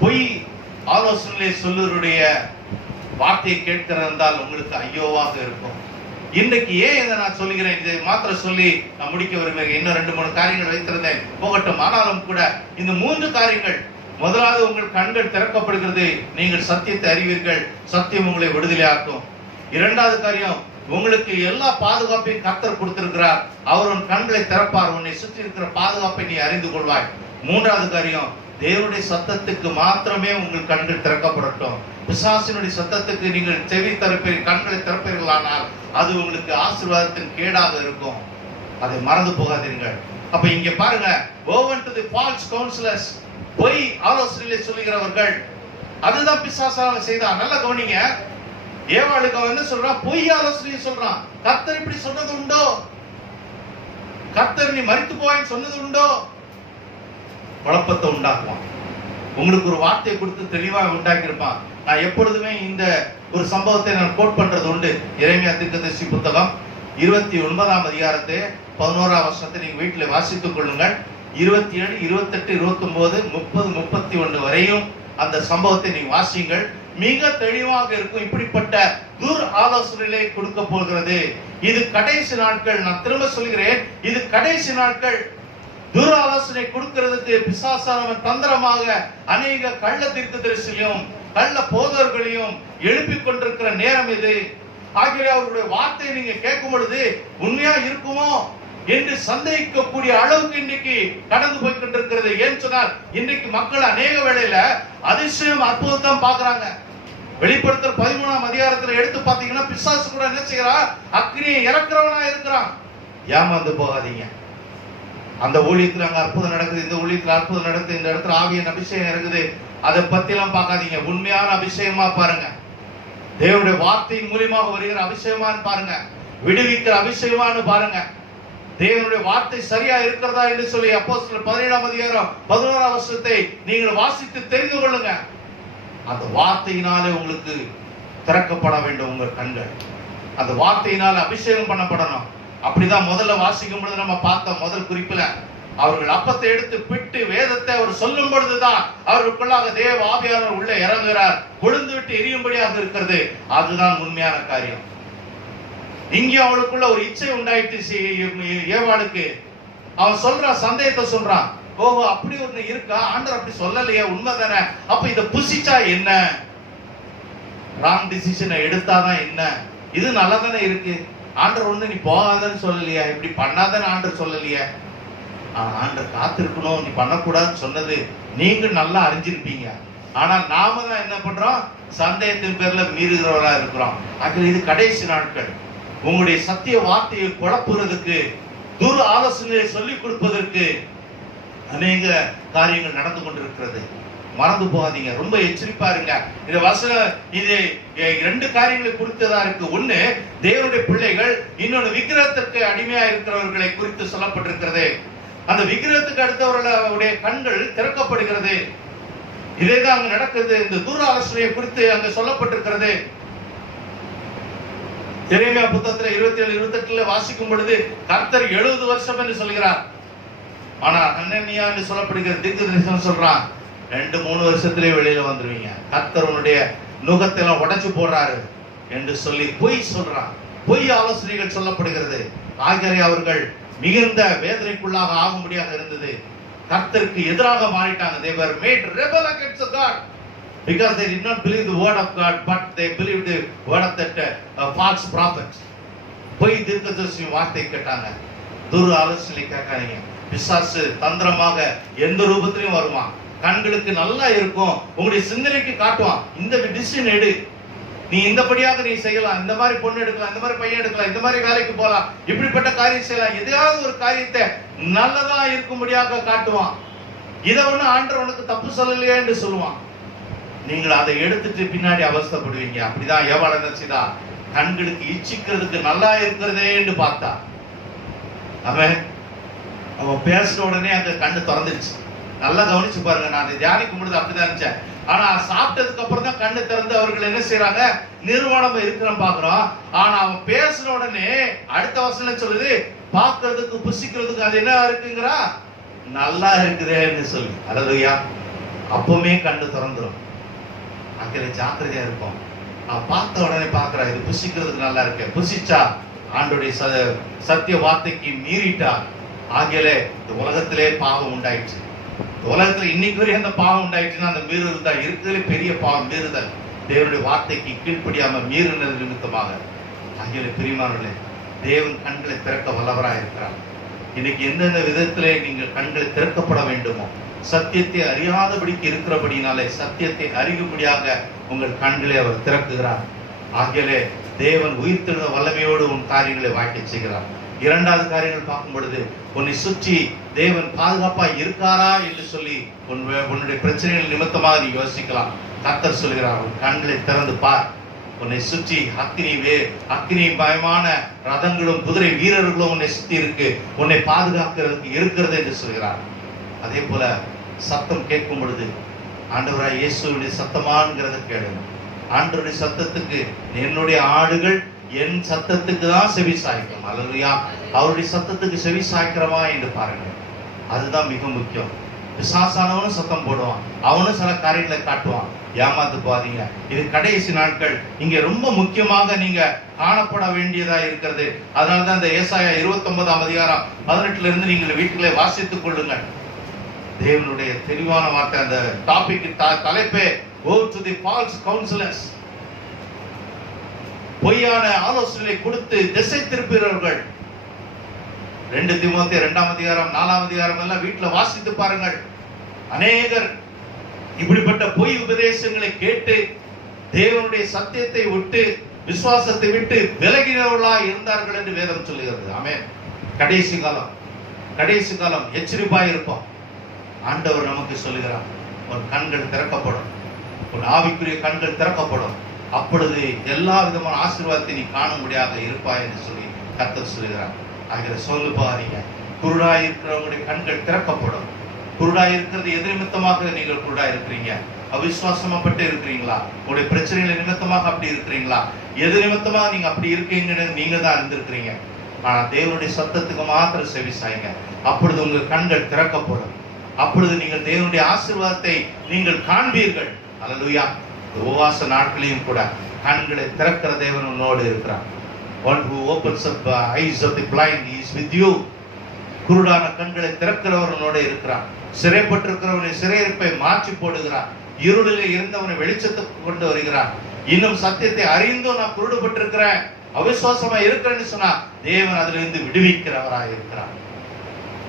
பொய் ஆலோசனை சொல்லுடைய வார்த்தையை கேட்கிறதால் உங்களுக்கு ஐயோவாக இருக்கும். இன்றைக்கு ஏன் இதை நான் சொல்லுகிறேன், இதை மாத்திரம் சொல்லி நான் முடிக்க விரும்புகிறேன். இன்னும் 2-3 காரியங்கள் வைத்திருந்தேன், போகட்டும். ஆனாலும் கூட இந்த 3 காரியங்கள், முதலாவது உங்கள் கண்கள் திறக்கப்படுகிறது, நீங்கள் சத்தியத்தை அறிவீர்கள், சத்தியம் உங்களை விடுதலையாக்கும். 2வது காரியம், உங்களுக்கு எல்லா பாதுகாப்பையும் கர்த்தர் கொடுத்திருக்கிறார், அவர் உன் கண்களை திறப்பார், உன்னை சுற்றி இருக்கிற பாதுகாப்பை நீ அறிந்து கொள்வாய். 3வது காரியம், தேவனுடைய சத்தத்துக்கு மாத்திரமே உங்கள் கண்கள் திறக்கப்படட்டும். பிசாசினுடைய சத்தத்துக்கு நீங்கள் செவி திறப்பீர்கள், கண்களை திறப்பீர்களானால் அது உங்களுக்கு ஆசீர்வாதத்தின் கேடாக இருக்கும். அதை மறந்து போகாதீர்கள். அப்ப இங்க பாருங்க, woe unto the false counselors, பொய் ஆலோசனை சொல்லுகிறவர்கள். அதுதான் பிசாசானவன் செய்தான். நல்லா கவனிங்க. ஏவாளுக்கு அவன் என்ன சொல்றான்? பொய் ஆலோசனை சொல்றான். கர்த்தர் இப்படி சொன்னது உண்டோ? கர்த்தர் நீ மரித்து போவான்னு சொன்னது உண்டோ? குழப்பத்தை உண்டாக்குவான். உங்களுக்கு ஒரு வார்த்தையை கொடுத்து தெளிவாக உண்டாக்கி இருப்பான். நான் எப்பொழுதுமே இந்த ஒரு சம்பவத்தை நான் கோட் பண்றது உண்டு. எரேமியா தீர்க்கதரிசி புத்தகம் 29ஆம் அதிகாரத்தை 11ஆம் வசனத்தை நீங்க வீட்டுல வாசித்துக் கொள்ளுங்கள். 27, 28, 29, 30, 31 வரையும் அந்த சம்பவத்தை நீங்க வாசியுங்கள். மிக தெளிவாக இருக்கும். இப்படிப்பட்ட துர் ஆலோசனைகளை கொடுக்க போகிறது. இது கடைசி நாட்கள். நான் திரும்ப சொல்கிறேன், இது கடைசி நாட்கள். துர் ஆலோசனை கொடுக்கிறதுக்கு பிசாசானவன் தந்திரமாக அநேக கள்ள தீர்க்கதரிசிகளையும் கள்ள போதர்களையும் எழுப்பிக் கொண்டிருக்கிற நேரம் இது. ஆகிய அவருடைய வார்த்தையை நீங்க கேட்கும் பொழுது உண்மையா இருக்குமோ என்று சந்தேகிக்கக்கூடிய அளவுக்கு இன்னைக்கு கடந்து போய் கொண்டிருக்கிறது. ஏன்னு சொன்னால் இன்னைக்கு மக்கள் அநேக வேளையில அதிசயம் அற்புதத்தை பாக்குறாங்க. வெளிப்படுத்தல் 13ஆம் அதிகாரத்துல எடுத்து பாத்தீங்கன்னா பிசாசு கூட என்ன செய்யறான்? அக்னியை இறக்குறவனா இருக்கிறான். ஏமாந்து போகாதீங்க. அந்த ஊழியத்துல அங்க அற்புதம் நடக்குது, இந்த ஊழியத்துல அற்புதம் நடக்குது, இந்த இடத்துல ஆவியின் அபிஷேகம் இருக்குது, அதை பத்தி எல்லாம் பார்க்காதீங்க. உண்மையான அபிஷேகமா பாருங்க. தேவனுடைய வார்த்தையின் மூலியமாக வருகிற அபிஷேகமான்னு பாருங்க. விடுவிக்கிற அபிஷேகமான்னு பாருங்க. தேவனுடைய வார்த்தை சரியா இருக்கிறதா என்று சொல்லி அப்போஸ்தலர் 17ஆம் அதிகாரம் 11ஆம் வசனத்தை நீங்கள் வாசித்து தெரிந்து கொள்ளுங்க. அந்த வார்த்தையினாலே உங்களுக்கு திறக்கப்பட வேண்டும் உங்கள் கண்கள். அந்த வார்த்தையினால அபிஷேகம் பண்ணப்படணும். அப்படிதான் முதல்ல வாசிக்கும் பொழுது நம்ம பார்த்த முதல் குறிப்புல அவர்கள் அப்பத்தை எடுத்து பிட்டு வேதத்தை அவர் சொல்லும் பொழுதுதான் அவருக்குள்ளாக தேவ ஆவியானவர் உள்ளே இறங்குகிறார். கொழுந்து விட்டு எரியும்படியாக இருக்கிறது. அதுதான் உண்மையான காரியம். இங்கே அவளுக்குள்ள ஒரு இச்சை உண்டாயிட்டு ஏவாளுக்கு. அவன் சொல்றான், சந்தேகத்தை சொல்றான். ஓஹோ, அப்படி ஒண்ணு இருக்கா? ஆண்டவர் அப்படி சொல்லலையே, உண்மைதானே? அப்ப இத புசிச்சா என்ன? ராங் டிசிஷனை எடுத்தாதான் என்ன? இது நல்லா தானே இருக்கு. ஆண்டவர் ஒண்ணு நீ போகாதன்னு சொல்லலையா, இப்படி பண்ணாதானே ஆண்டவர் சொல்லலையா? ஆண்டவர் காத்திருக்கணும், நீ பண்ணக்கூடாதுன்னு சொன்னது நீங்க நல்லா அறிஞ்சிருப்பீங்க. ஆனால் நாம தான் என்ன பண்றோம்? சந்தேகத்தின் பேர்ல மீறுகிறவரா இருக்கிறோம். ஆக இது கடைசி நாட்கள். உங்களுடைய சத்திய வார்த்தையை குழப்புறதுக்கு, துரு ஆலோசனையை சொல்லிக் கொடுப்பதற்கு அநேக காரியங்கள் நடந்து கொண்டிருக்கிறது. மறந்து போகாதீங்க, ரொம்ப எச்சரிப்பா இருங்க. இந்த வசனம் இது 2 காரியங்களை குறித்ததா இருக்கு. ஒண்ணு தேவனுடைய பிள்ளைகள், இன்னொன்னு விக்கிரகத்திற்கு அடிமையா இருக்கிறவர்களை குறித்து சொல்லப்பட்டிருக்கிறது. அந்த விக்கிரகத்துக்கு அடுத்தவர்களுடைய கண்கள் திறக்கப்படுகிறது. இதேதான் அங்க நடக்குது. இந்த தூர ஆலோசனையை குறித்து அங்க சொல்லப்பட்டிருக்கிறது. எரேமியா புத்தகத்துல 27-28 வாசிக்கும் பொழுது கர்த்தர் 70 வருஷம் என்று சொல்கிறார். ஆனா அனனியா என்று சொல்லப்படுகிற தீர்க்கதரிசனம் சொல்றான், 2-3 வருஷத்திலே வெளியில வந்துருவீங்க, கர்த்தர் உன்னுடைய நுகத்தை எல்லாம் உடைச்சு போடுறாரு என்று சொல்லி பொய் சொல்றான். பொய் ஆலோசனைகள் சொல்லப்படுகிறது. ஆகிய அவர்கள் மிகுந்த வேதனைக்குள்ளாக ஆகும்படியாக இருந்தது. கர்த்தருக்கு எதிராக மாறிட்டாங்க. They were made rebel against God because they did not believe the word of God, but they believed the word of that false prophet. பொய் தீர்க்கதரிசி வார்த்தை கேட்டாங்க. துரு ஆலோசனை கேட்காதீங்க. பிசாசு தந்திரமாக எந்த ரூபத்திலையும் வருவான். கண்களுக்கு நல்லா இருக்கும், உங்களுடைய சிந்தனைக்கு காட்டுவான். இந்த டிசிஷன் எடு, நீ இந்தபடியாக நீ செய்யலாம், இந்த மாதிரி பொண்ணு எடுக்கலாம், இந்த மாதிரி பையன் எடுக்கலாம், இந்த மாதிரி வேலைக்கு போகலாம், இப்படிப்பட்ட காரியம் செய்யலாம். எதையாவது ஒரு காரியத்தை நல்லதா இருக்கும்படியாக காட்டுவான். இதை ஒண்ணு ஆண்டவர் உனக்கு தப்பு சொல்லலையே என்று சொல்லுவான். நீங்கள் அதை எடுத்துட்டு பின்னாடி அவஸ்தைப்படுவீங்க. அப்படிதான் ஏவாள நினைச்சுதா, கண்களுக்கு இச்சிக்கிறதுக்கு நல்லா இருக்கிறதே என்று பார்த்தா அவன் பேசின உடனே அந்த கண்ணு திறந்துருச்சு. நல்லா கவனிச்சு பாருங்க. நான் அதை தியானிக்கும் பொழுது அப்படிதான் இருந்துச்சேன். ஆனா சாப்பிட்டதுக்கு அப்புறம் தான் கண்ணு திறந்து அவர்கள் என்ன செய்யறாங்க, நிர்வாணம் இருக்கிறோம் பாக்குறோம். ஆனா அவன் பேசின உடனே அடுத்த வசனம் சொல்லுது, பாக்குறதுக்கு புசிக்கிறதுக்கு அது என்ன இருக்குங்கிறா, நல்லா இருக்குதேன்னு சொல்லி. அல்லேலூயா. அப்பவுமே கண்ணு திறந்துரும். அங்கே ஜாக்கிரதையா இருக்கும். பார்த்த உடனே பாக்குறா, இது புசிக்கிறதுக்கு நல்லா இருக்கு. புசிச்சா ஆண்டோடைய சத்திய வார்த்தைக்கு மீறிட்டா, ஆகியலே இந்த உலகத்திலே பாவம் உண்டாயிடுச்சு. உலகத்துல இன்னைக்கு வரையும் அந்த பாவம் உண்டாயிடுச்சுன்னா அந்த மீறுதல் தான் இருக்கிறதுல பெரிய பாவம், மீறுதல். தேவனுடைய வார்த்தைக்கு கீழ்ப்படியாம மீறினது நிமித்தமாக. ஆகிய பிரியமானவர்களே, தேவன் கண்களை திறக்க வல்லவராக இருக்கிறார். இன்னைக்கு எந்தெந்த விதத்திலே நீங்கள் கண்களை திறக்கப்பட வேண்டுமோ, சத்தியத்தை அறியாதபடிக்கு இருக்கிறபடினாலே சத்தியத்தை அறியும்படியாக உங்கள் கண்களை அவர் திறக்குகிறார். ஆகியலே தேவன் உயிர்த்தெழுந்த வல்லமையோடு உன் காரியங்களை வாழ்க்கை செய்கிறார். 2வது காரியங்கள் பார்க்கும் பொழுது, உன்னை சுற்றி தேவன் பாதுகாப்பா இருக்காரா என்று சொல்லி உன்னுடைய பிரச்சனைகள் நிமித்தமாக நீ யோசிக்கலாம். கர்த்தர் சொல்கிறார், உன் கண்களை திறந்து பார். உன்னை சுற்றி அக்னி பயமான ரதங்களும் குதிரை வீரர்களும் உன்னை சுற்றி இருக்கு, உன்னை பாதுகாக்கிறதுக்கு இருக்கிறது என்று சொல்கிறார். அதே போல சத்தம் கேட்கும் பொழுது ஆண்டவராய் இயேசுடைய சத்தமாங்கிறத கேளுங்க. ஆண்டவருடைய சத்தத்துக்கு, என்னுடைய ஆடுகள் என் சத்தத்துக்கு தான் செவி சாய்க்கும். அல்லேலூயா. அவருடைய சத்தத்துக்கு செவி சாய்க்கிறமா என்று பாருங்க. அதுதான் மிக முக்கியம். பிசாசானவனும் சத்தம் போடுவான், அவனும் சில காரியங்களை காட்டுவான். ஏமாத்து போகாதீங்க. இது கடைசி நாட்கள். இங்க ரொம்ப முக்கியமாக நீங்க காணப்பட வேண்டியதா இருக்கிறது. அதனாலதான் இந்த ஏசாயா 29ஆம் அதிகாரம் 18 இருந்து நீங்கள் வீட்டிலே வாசித்துக் கொள்ளுங்கள். தேவனுடைய தெளிவான வார்த்தை. அந்த topic தலைப்பே go to the false counselors. பொய்யான ஆலோசனை கொடுத்து திசை திருப்புகிறவர்கள். 2 தீமோத்தேயு 2ஆம் அதிகாரம் 4ஆம் அதிகாரம் எல்லாம் வீட்டுல வாசித்து பாருங்கள். அநேகர் இப்படிப்பட்ட பொய் உபதேசங்களை கேட்டு தேவனுடைய சத்தியத்தை விட்டு, விசுவாசத்தை விட்டு விலகினவர்களா இருந்தார்கள் என்று வேதம் சொல்லுகிறது. ஆமென். கடைசி காலம் எச்சரிப்பாய் இருப்போம். ஆண்டவர் நமக்கு சொல்லுகிறார், உன் கண்கள் திறக்கப்படும், உன் ஆவிக்குரிய கண்கள் திறக்கப்படும், அப்பொழுது எல்லா விதமான ஆசீர்வாதத்தை நீ காணும்படியாக இருப்பாய் என்று சொல்லி கர்த்தர் சொல்லுகிறார். ஆகிய சொல்லு பாருங்க, குருடாய் இருக்கிறவங்களுடைய கண்கள் திறக்கப்படும். குருடாய் இருக்கிறது எது நிமித்தமாக நீங்கள் குருடாய் இருக்கிறீங்க? அவிசுவாசமாப்பட்டு இருக்கிறீங்களா? உங்களுடைய பிரச்சனைகள் நிமித்தமாக அப்படி இருக்கிறீங்களா? எது நிமித்தமாக நீங்க அப்படி இருக்கீங்கன்னு நீங்க தான் இருந்திருக்கிறீங்க. ஆனா தேவனுடைய சத்தத்துக்கு மாத்திரம் செவி சாய்ங்க. அப்பொழுது உங்கள் கண்கள் திறக்கப்படும். அப்பொழுது நீங்கள் தேவனுடைய ஆசீர்வாதத்தை நீங்கள் காண்பீர்கள். அல்லேலூயா. உபவாச நாட்களையும் கூட கண்களை திறக்கிற தேவன் உன்னோடு இருக்கிறார். One who opens up the eyes of the blind is with you. குருடான கண்களை திறக்கிறவர் உன்னோடு இருக்கிறார். சிறைப்பட்டிருக்கிறவனை சிறையிருப்பை மாற்றி போடுகிறார். இருளிலே இருந்தவனை வெளிச்சத்துக்கு கொண்டு வருகிறார். இன்னும் சத்தியத்தை அறிந்தும் நான் குருடுபட்டிருக்கிறேன், அவிசுவாசமா இருக்கிறேன்னு சொன்னா தேவன் அதிலிருந்து விடுவிக்கிறவராக இருக்கிறார்.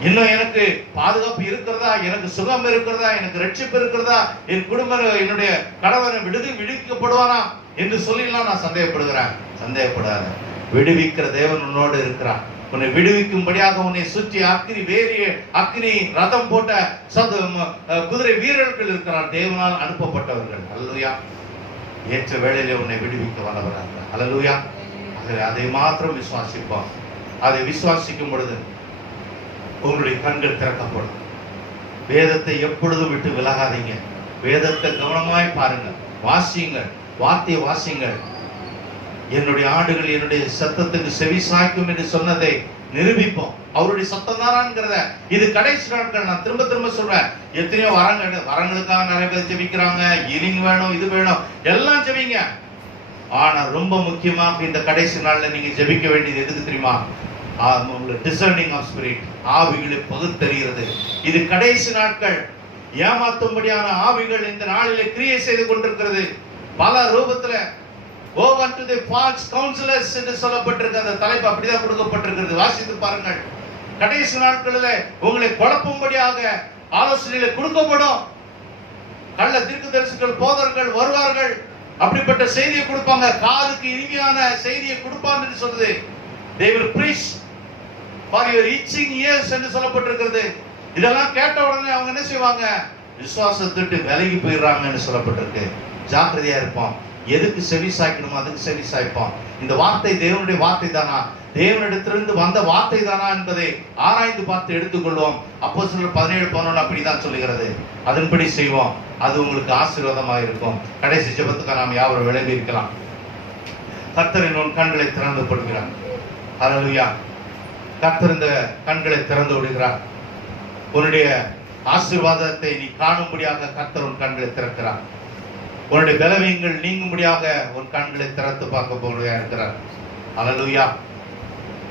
இன்னும் எனக்கு பாதுகாப்பு இருக்கிறதா, எனக்கு சுகம் இருக்கிறதா, எனக்கு ரட்சிப்பு இருக்கிறதா, என் குடும்பம், என்னுடைய கணவன் விடுவிக்கப்படுவானா என்று சொல்லிலாம் நான் சந்தேகப்படுகிறேன். சந்தேகப்படாத, விடுவிக்கிற தேவன் உன்னோடு இருக்கிறான். உன்னை விடுவிக்கும்படியாக உன்னை சுற்றி அக்கினி ரதம் போட்ட குதிரை வீரர்கள் இருக்கிறார், தேவனால் அனுப்பப்பட்டவர்கள். அல்லேலூயா. ஏற்ற வேளையிலே உன்னை விடுவிக்க வல்லவராக. அல்லேலூயா. அதை மாத்திரம் விசுவாசிப்போம். அதை விசுவாசிக்கும் பொழுது உங்களுடைய கண்கள் திறக்கப்படும். வேதத்தை எப்பொழுதும் விட்டு விலகாதீங்க. வேதத்தை கவனமாய் பாருங்க, வாசியுங்கள், வார்த்தையை வாசியுங்கள். என்னுடைய ஆடுகள் என்னுடைய சத்தத்துக்கு செவி சாய்க்கும் என்று சொன்னதை நிரூபிப்போம். அவருடைய சத்தம் தானாங்கிறத இது கடைசி நாட்கள். நான் திரும்ப திரும்ப சொல்றேன், எத்தனையோ வரங்களுக்காக நிறைய பேர் ஜெபிக்கிறாங்க. ஹீலிங் வேணும், இது வேணும், எல்லாம் ஜெபிங்க. ஆனா ரொம்ப முக்கியமாக இந்த கடைசி நாள்ல நீங்க ஜெபிக்க வேண்டியது எதுக்கு தெரியுமா? டிசர்னிங் ஆஃப் ஸ்பிரிட், ஆவிகளை பகுத்தறிகிறது. இது கடைசி நாட்கள். ஏமாத்தும்படியான ஆவிகள் இந்த நாளிலே கிரியை செய்து கொண்டிருக்கிறது பல ரூபத்துல. Go unto the false counselors என்று சொல்லப்பட்டிருக்க அந்த தலைப்பு அப்படிதான் கொடுக்கப்பட்டிருக்கிறது. வாசித்து பாருங்கள். கடைசி நாட்களில் உங்களை குழப்பும்படியாக ஆலோசனைகளை கொடுக்கப்படும். கள்ள தீர்க்கதரிசிகள், போதர்கள் வருவார்கள். அப்படிப்பட்ட செய்தியை கொடுப்பாங்க. காதுக்கு இனிமையான செய்தியை கொடுப்பாங்க என்று சொல்லுது. They will preach for your itching ears என்று சொல்லப்பட்டிருக்கிறது. இதெல்லாம் கேட்ட உடனே அவங்க என்ன செய்வாங்க? விசுவாசத்துட்டு விலகி போயிடுறாங்கன்னு சொல்லப்பட்டிருக்கு. ஜாக்கிரதையா இருப்போம். எதுக்கு செவி சாய்க்கணுமோ அதுக்கு செவி சாய்ப்போம். இந்த வார்த்தை தேவனுடைய வார்த்தை தானா, தேவனிடத்திலிருந்து வந்த வார்த்தை தானா என்பதை ஆராய்ந்து பார்த்து எடுத்துக்கொள்வோம். அப்போஸ்தலர் 17:11 அப்படிதான் சொல்லுகிறது. அதன்படி செய்வோம். அது உங்களுக்கு ஆசீர்வாதமாக இருக்கும். கடைசி ஜெபத்துக்கு நாம் யாவரும் விளம்பி இருக்கலாம். கர்த்தர் உன் கண்களை திறந்து கொடுக்கிறார். ஹல்லேலூயா. கர்த்தர் இந்த கண்களை திறந்து விடுகிறார். உன்னுடைய ஆசீர்வாதத்தை நீ காணும்படியாக கர்த்தர் உன் கண்களை திறக்கிறார். உன்னுடைய பலவீனங்கள் நீங்கும்படியாக உன் கண்களை திறந்து பார்க்க போவதாக இருக்கிறார். ஹல்லேலூயா.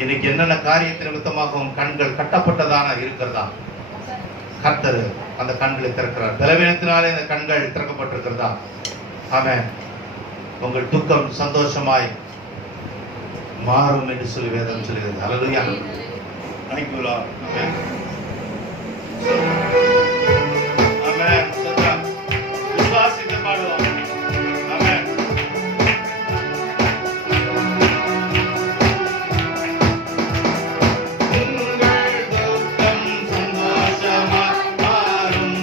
இன்னைக்கு என்னென்ன காரியத்தின் நிமித்தமாக உன் கண்கள் கட்டப்பட்டதான இருக்கிறதா? கர்த்தர் அந்த கண்களை திறக்கிறார். பலவீனத்தினாலே இந்த கண்கள் திறக்கப்பட்டிருக்கிறதா? ஆமென். உங்கள் துக்கம் சந்தோஷமாய் மாறும் என்று சொல்லி வேதம் சொல்கிறது. ஹல்லேலூயா. Thank you Lord. ஆமென். ஆமென். ஸ்தோத்திரம். விசுவாசித்து பாடுவோம். ஆமென். உங்கள் துக்கம் சந்தோஷமாய் மாறும்.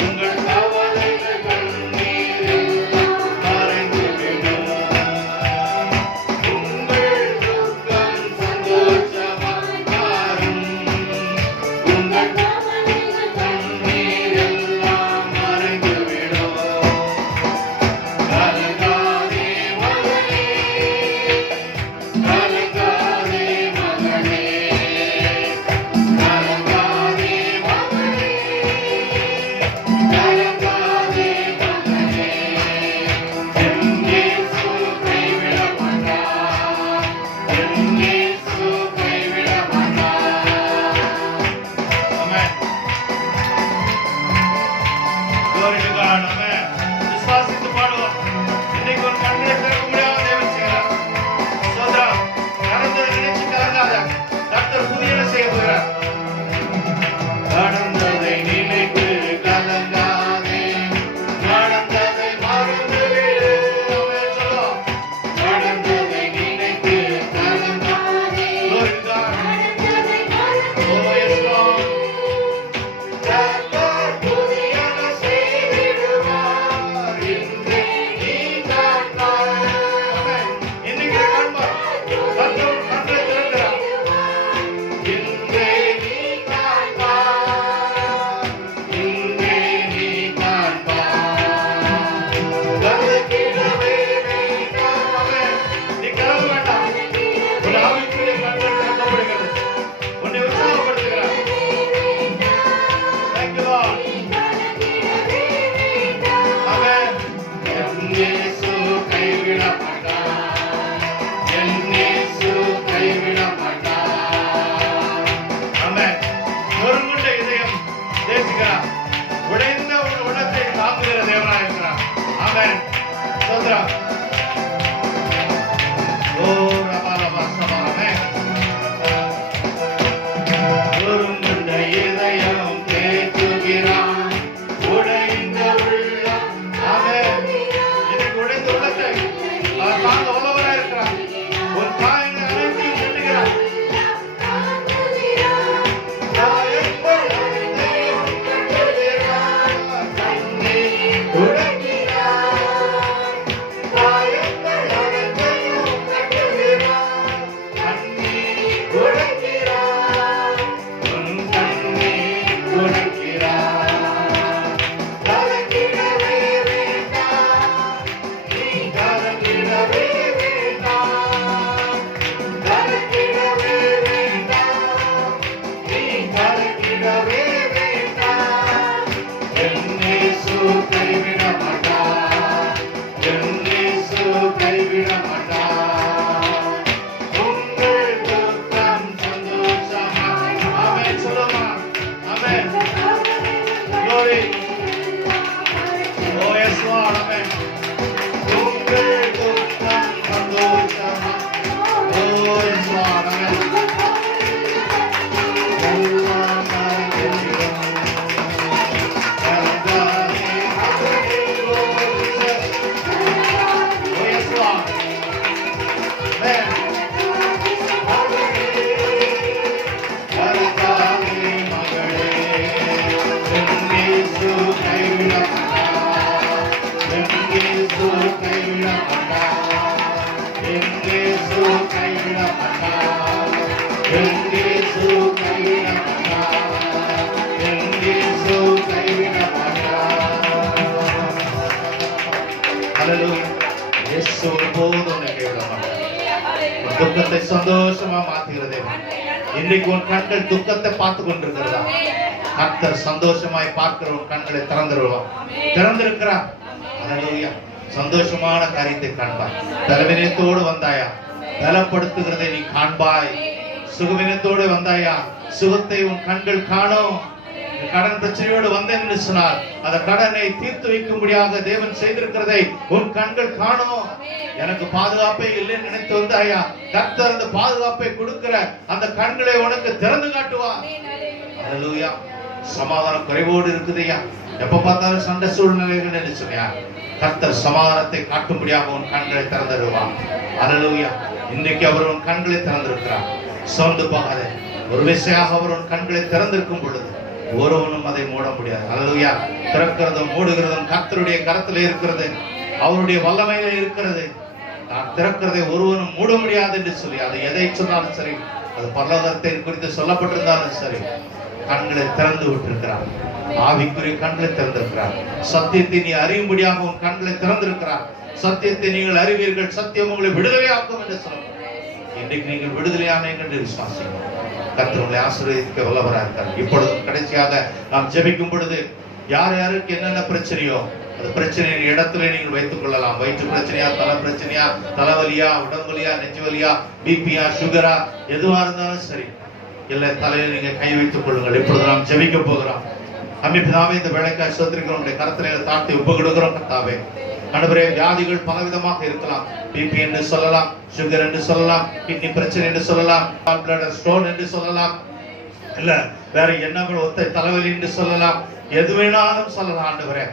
உங்கள் கவலைகள் கண்ணீரில் மறைந்துவிடும். உங்கள் துக்கம் சந்தோஷமாய் மாறும். உங்கள் கவலைகள் கண்ணீரெல்லாம் மறைந்துவிடும். கலங்காதே மகனே, கலங்காதே மகனே, கலங்காதே மகனே, கலங்காதே மகனே. என் இயேசு கைவிட மாட்டார். என் இயேசு கைவிட மாட்டார். ஆமென். Glory to God. ஆமென். விசுவாசித்து பாடுவோம். இன்னைக்கு ஒரு கண்களை திறக்க முடியாத தேவன் செய்கிறார். ஸ்தோத்திரம். நடந்ததை நினைச்சு கலங்காத. கர்த்தர் புதியன செய்ய போகிறார். நடந்ததை நினைத்து கலங்காதே. நடந்ததை மறந்துவிடு. ஆமென் சொல்லுவோம். நடந்ததை நினைத்து கலங்காதே. Glory to God. Oh, yes, Lord. கர்த்தர் புதியன செய்திடுவார். இன்றே நீ காண்பாய். ஆமென். இன்னைக்கு காண்பார். கர்த்தர் கண்களை திறக்கிறார். இன்றே நீ காண்பாய். இன்றே நீ காண்பாய். கலங்கிடவே வேண்டாம். ஆமென். நீ கலங்க வேண்டாம். உன் ஆவிக்குரிய கண்கள் திறக்கப்படுகிறது. உன்னை உற்சாகப்படுத்துகிறார். Thank you, Lord. ஆமென். என் இயேசு கைவிட மாட்டார். என் இயேசு கைவிட மாட்டார். ஆமென். நொறுங்குண்ட இதயம் தேசுகிறார். உடைந்த ஒரு உள்ளத்தை தாங்குகிற தேவனாய் இருக்கிறார். ஆமென். ஸ்தோத்திரம். ஓ ரபா ரபா சபா. ஆமென். ஒரு துக்கத்தை சந்தோஷமா மாத்துகிறது. இன்னைக்கு உன் கண்கள் துக்கத்தை பார்த்து கொண்டிருக்கிறதா? கர்த்தர் சந்தோஷமாய் பார்க்கிற உன் கண்களை திறந்திருக்கிறார். அல்லேலூயா. சந்தோஷமான காரியத்தை காண்பாய். பலவீனத்தோடு வந்தாயா, பலப்படுத்துகிறதை நீ காண்பாய். சுகவீனத்தோடு வந்தாயா, சுகத்தை உன் கண்கள் காணும். கடன் பிரச்சனையோடு வந்தேன் என்று சொன்னால் அந்த கடனை தீர்த்து வைக்கும்படியாக தேவன் செய்திருக்கிறதை உன் கண்கள் காணும். எனக்கு பாதுகாப்பே இல்லைன்னு நினைத்து வந்தாயா, கர்த்தர் அந்த பாதுகாப்பை கொடுக்கிற அந்த கண்களை உனக்கு திறந்து காட்டுவா. அல்லேலூயா. சமாதானம் குறைவோடு இருக்குதையா, எப்ப பார்த்தாலும் சண்டை சூழ்நிலைகள் என்று சொன்னியா, கர்த்தர் சமாதானத்தை காட்டும்படியாக உன் கண்களை திறந்துடுவா. அல்லேலூயா. இன்றைக்கு அவர் உன் கண்களை திறந்திருக்கிறார். சோர்ந்து போகாதே. ஒரு விஷயாக அவர் உன் கண்களை திறந்திருக்கும் பொழுது ஒருவனும் அதை மூட முடியாது. அல்லேலூயா. திறக்கிறதும் மூடுகிறதும் கர்த்தருடைய கரத்திலே இருக்கிறது, அவருடைய வல்லமையிலே இருக்கிறது. நான் திறக்கிறதை ஒருவனும் மூட முடியாது என்று சொல்லி, அது எதை சொன்னாலும் சரி, அது பரலோகத்தை குறித்து சொல்லப்பட்டிருந்தாலும் சரி, கண்களை திறந்து விட்டிருக்கிறார். ஆவிக்குரிய கண்களை திறந்திருக்கிறார். சத்தியத்தை நீ அறியும்படியாக உன் கண்களை திறந்திருக்கிறார். சத்தியத்தை நீங்கள் அறிவீர்கள், சத்தியம் உங்களை விடுதலையாக்கும் என்று சொல்ல. இன்றைக்கு நீங்கள் விடுதலையானீர்கள் என்று விசுவாசிக்கிறோம். கர்த்தர் உங்களை ஆசீர்வதிக்க வல்லவராக இருக்கிறார். இப்பொழுதும் கடைசியாக நாம் ஜெபிக்கும் பொழுது யார் யாருக்கு என்னென்ன பிரச்சனையோ அந்த பிரச்சனையின் இடத்துல நீங்கள் வைத்துக் கொள்ளலாம். வயிற்று பிரச்சனையா, தலை பிரச்சனையா, தலைவலியா, உடம்புலியா, நெஞ்சு வலியா, பிபியா, சுகரா, எதுவா இருந்தாலும் சரி, இல்ல தலையில நீங்க கை வைத்துக் கொள்ளுங்கள். இப்பொழுது நாம் ஜெபிக்க போகிறோம். அம்மிப்பிதாவே, இந்த வேலைக்காய் சோத்திரிக்கிறோம், கருத்திலே தாழ்த்தி ஒப்பு கொடுக்கிறோம். கர்த்தாவே, ஆண்டவரே, வியாதிகள் பலவிதமாக இருக்கலாம். பிபி என்று சொல்லலாம், சுகர் என்று சொல்லலாம், கிட்னி பிரச்சனை என்று சொல்லலாம், பிளட் ஸ்டோன் என்று சொல்லலாம், இல்ல வேற எண்ணங்கள் ஒத்த தலைவலி என்று சொல்லலாம், எது வேணாலும் சொல்லலாம். ஆண்டவரே,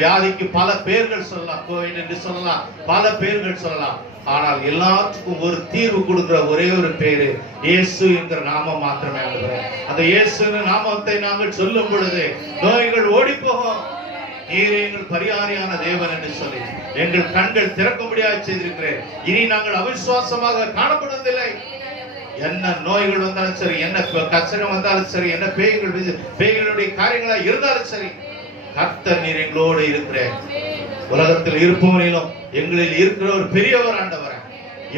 வியாதிக்கு பல பேர்கள் சொல்லலாம், கோவிட் என்று சொல்லலாம், பல பேர்கள் சொல்லலாம். ஆனால் எல்லாத்துக்கும் ஒரு தீர்வு கொடுக்கிற ஒரே ஒரு பேரு இயேசு என்கிற நாமம் மாத்திரமே. ஆண்டவரே, அந்த இயேசு நாமத்தை நாங்கள் சொல்லும் பொழுது நோய்கள் ஓடி போகும். நீரே எங்கள் பரிகாரியான தேவன் என்று சொல்லி எங்கள் கண்கள் திறக்க முடியாது செய்திருக்கிறேன். இனி நாங்கள் அவிசுவாசமாக காணப்படுவதில்லை. என்ன நோய்கள் வந்தாலும் சரி, என்ன கஷ்டம் வந்தாலும் சரி, என்ன பேய்களுடைய காரியங்களா இருந்தாலும் சரி, கர்த்தர் நீர் எங்களோடு இருக்கிறேன். உலகத்தில் இருப்பவனிலும் எங்களில் இருக்கிற ஒரு பெரியவர் ஆண்டவரே,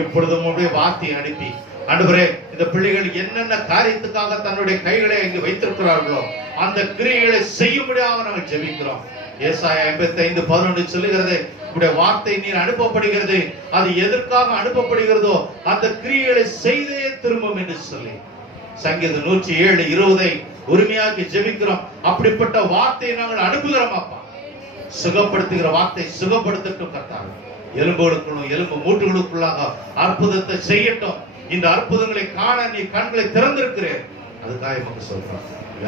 எப்பொழுதும் உடைய வார்த்தையை அனுப்பி ஆண்டவரே, இந்த பிள்ளைகள் என்னென்ன காரியத்துக்காக தன்னுடைய கைகளை இங்கு வைத்திருக்கிறார்களோ அந்த கிரியைகளை செய்யும்படியாக நாங்கள் ஜெபிக்கிறோம். ஏசாயா 55:11 சொல்லுகிறது, உடைய வார்த்தை நீர் அனுப்பப்படுகிறது, அது எதற்காக அனுப்பப்படுகிறதோ அந்த கிரியைகளை செய்தே திரும்பும் என்று சொல்லி சங்கீதம் 107:20 உரிமையாக்கி ஜெபிக்கிறோம். அப்படிப்பட்ட வார்த்தையை நாங்கள் அனுப்புகிறோம். அப்பா, சுகப்படுத்துகிற வார்த்தை சுகப்படுத்தட்டும். கர்த்தாவே, எலும்புகளுக்குள்ளும் எலும்பு மூட்டுகளுக்குள்ளாக அற்புதத்தை செய்யட்டும். இந்த அற்புதங்களை காண நீ கண்களை திறந்திருக்கிறேன். அதுக்காக நமக்கு சொல்றோம்.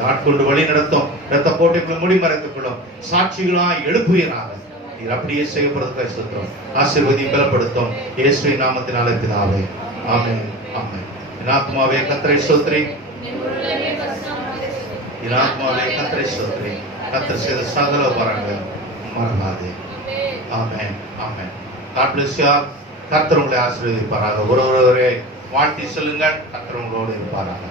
ஆட்கொண்டு வழி நடத்தும், இரத்த கோட்டைக்குள்ள முடி மறைத்துக்கொள்ளும், சாட்சிகளாய் எழுப்புகிறாங்க. நீர் அப்படியே செய்யப்படுறதுக்காக சொல்றோம். ஆசீர்வதி பலப்படுத்தும். இயேசுவின் நாமத்தினாலே பிதாவே, ஆமென், ஆமென். என் ஆத்மாவே கர்த்தரை ஸ்தோத்திரி, என் ஆத்மாவே கர்த்தரை ஸ்தோத்திரி. கர்த்தர் செய்த சகல உபகாரங்களை மறவாதே. ஆமென், ஆமென். God bless you all. கர்த்தர் உங்களை ஆசீர்வதிப்பாராக. ஒருவரே வாழ்த்தி சொல்லுங்கள். கர்த்தர் உங்களோடு இருப்பாராக.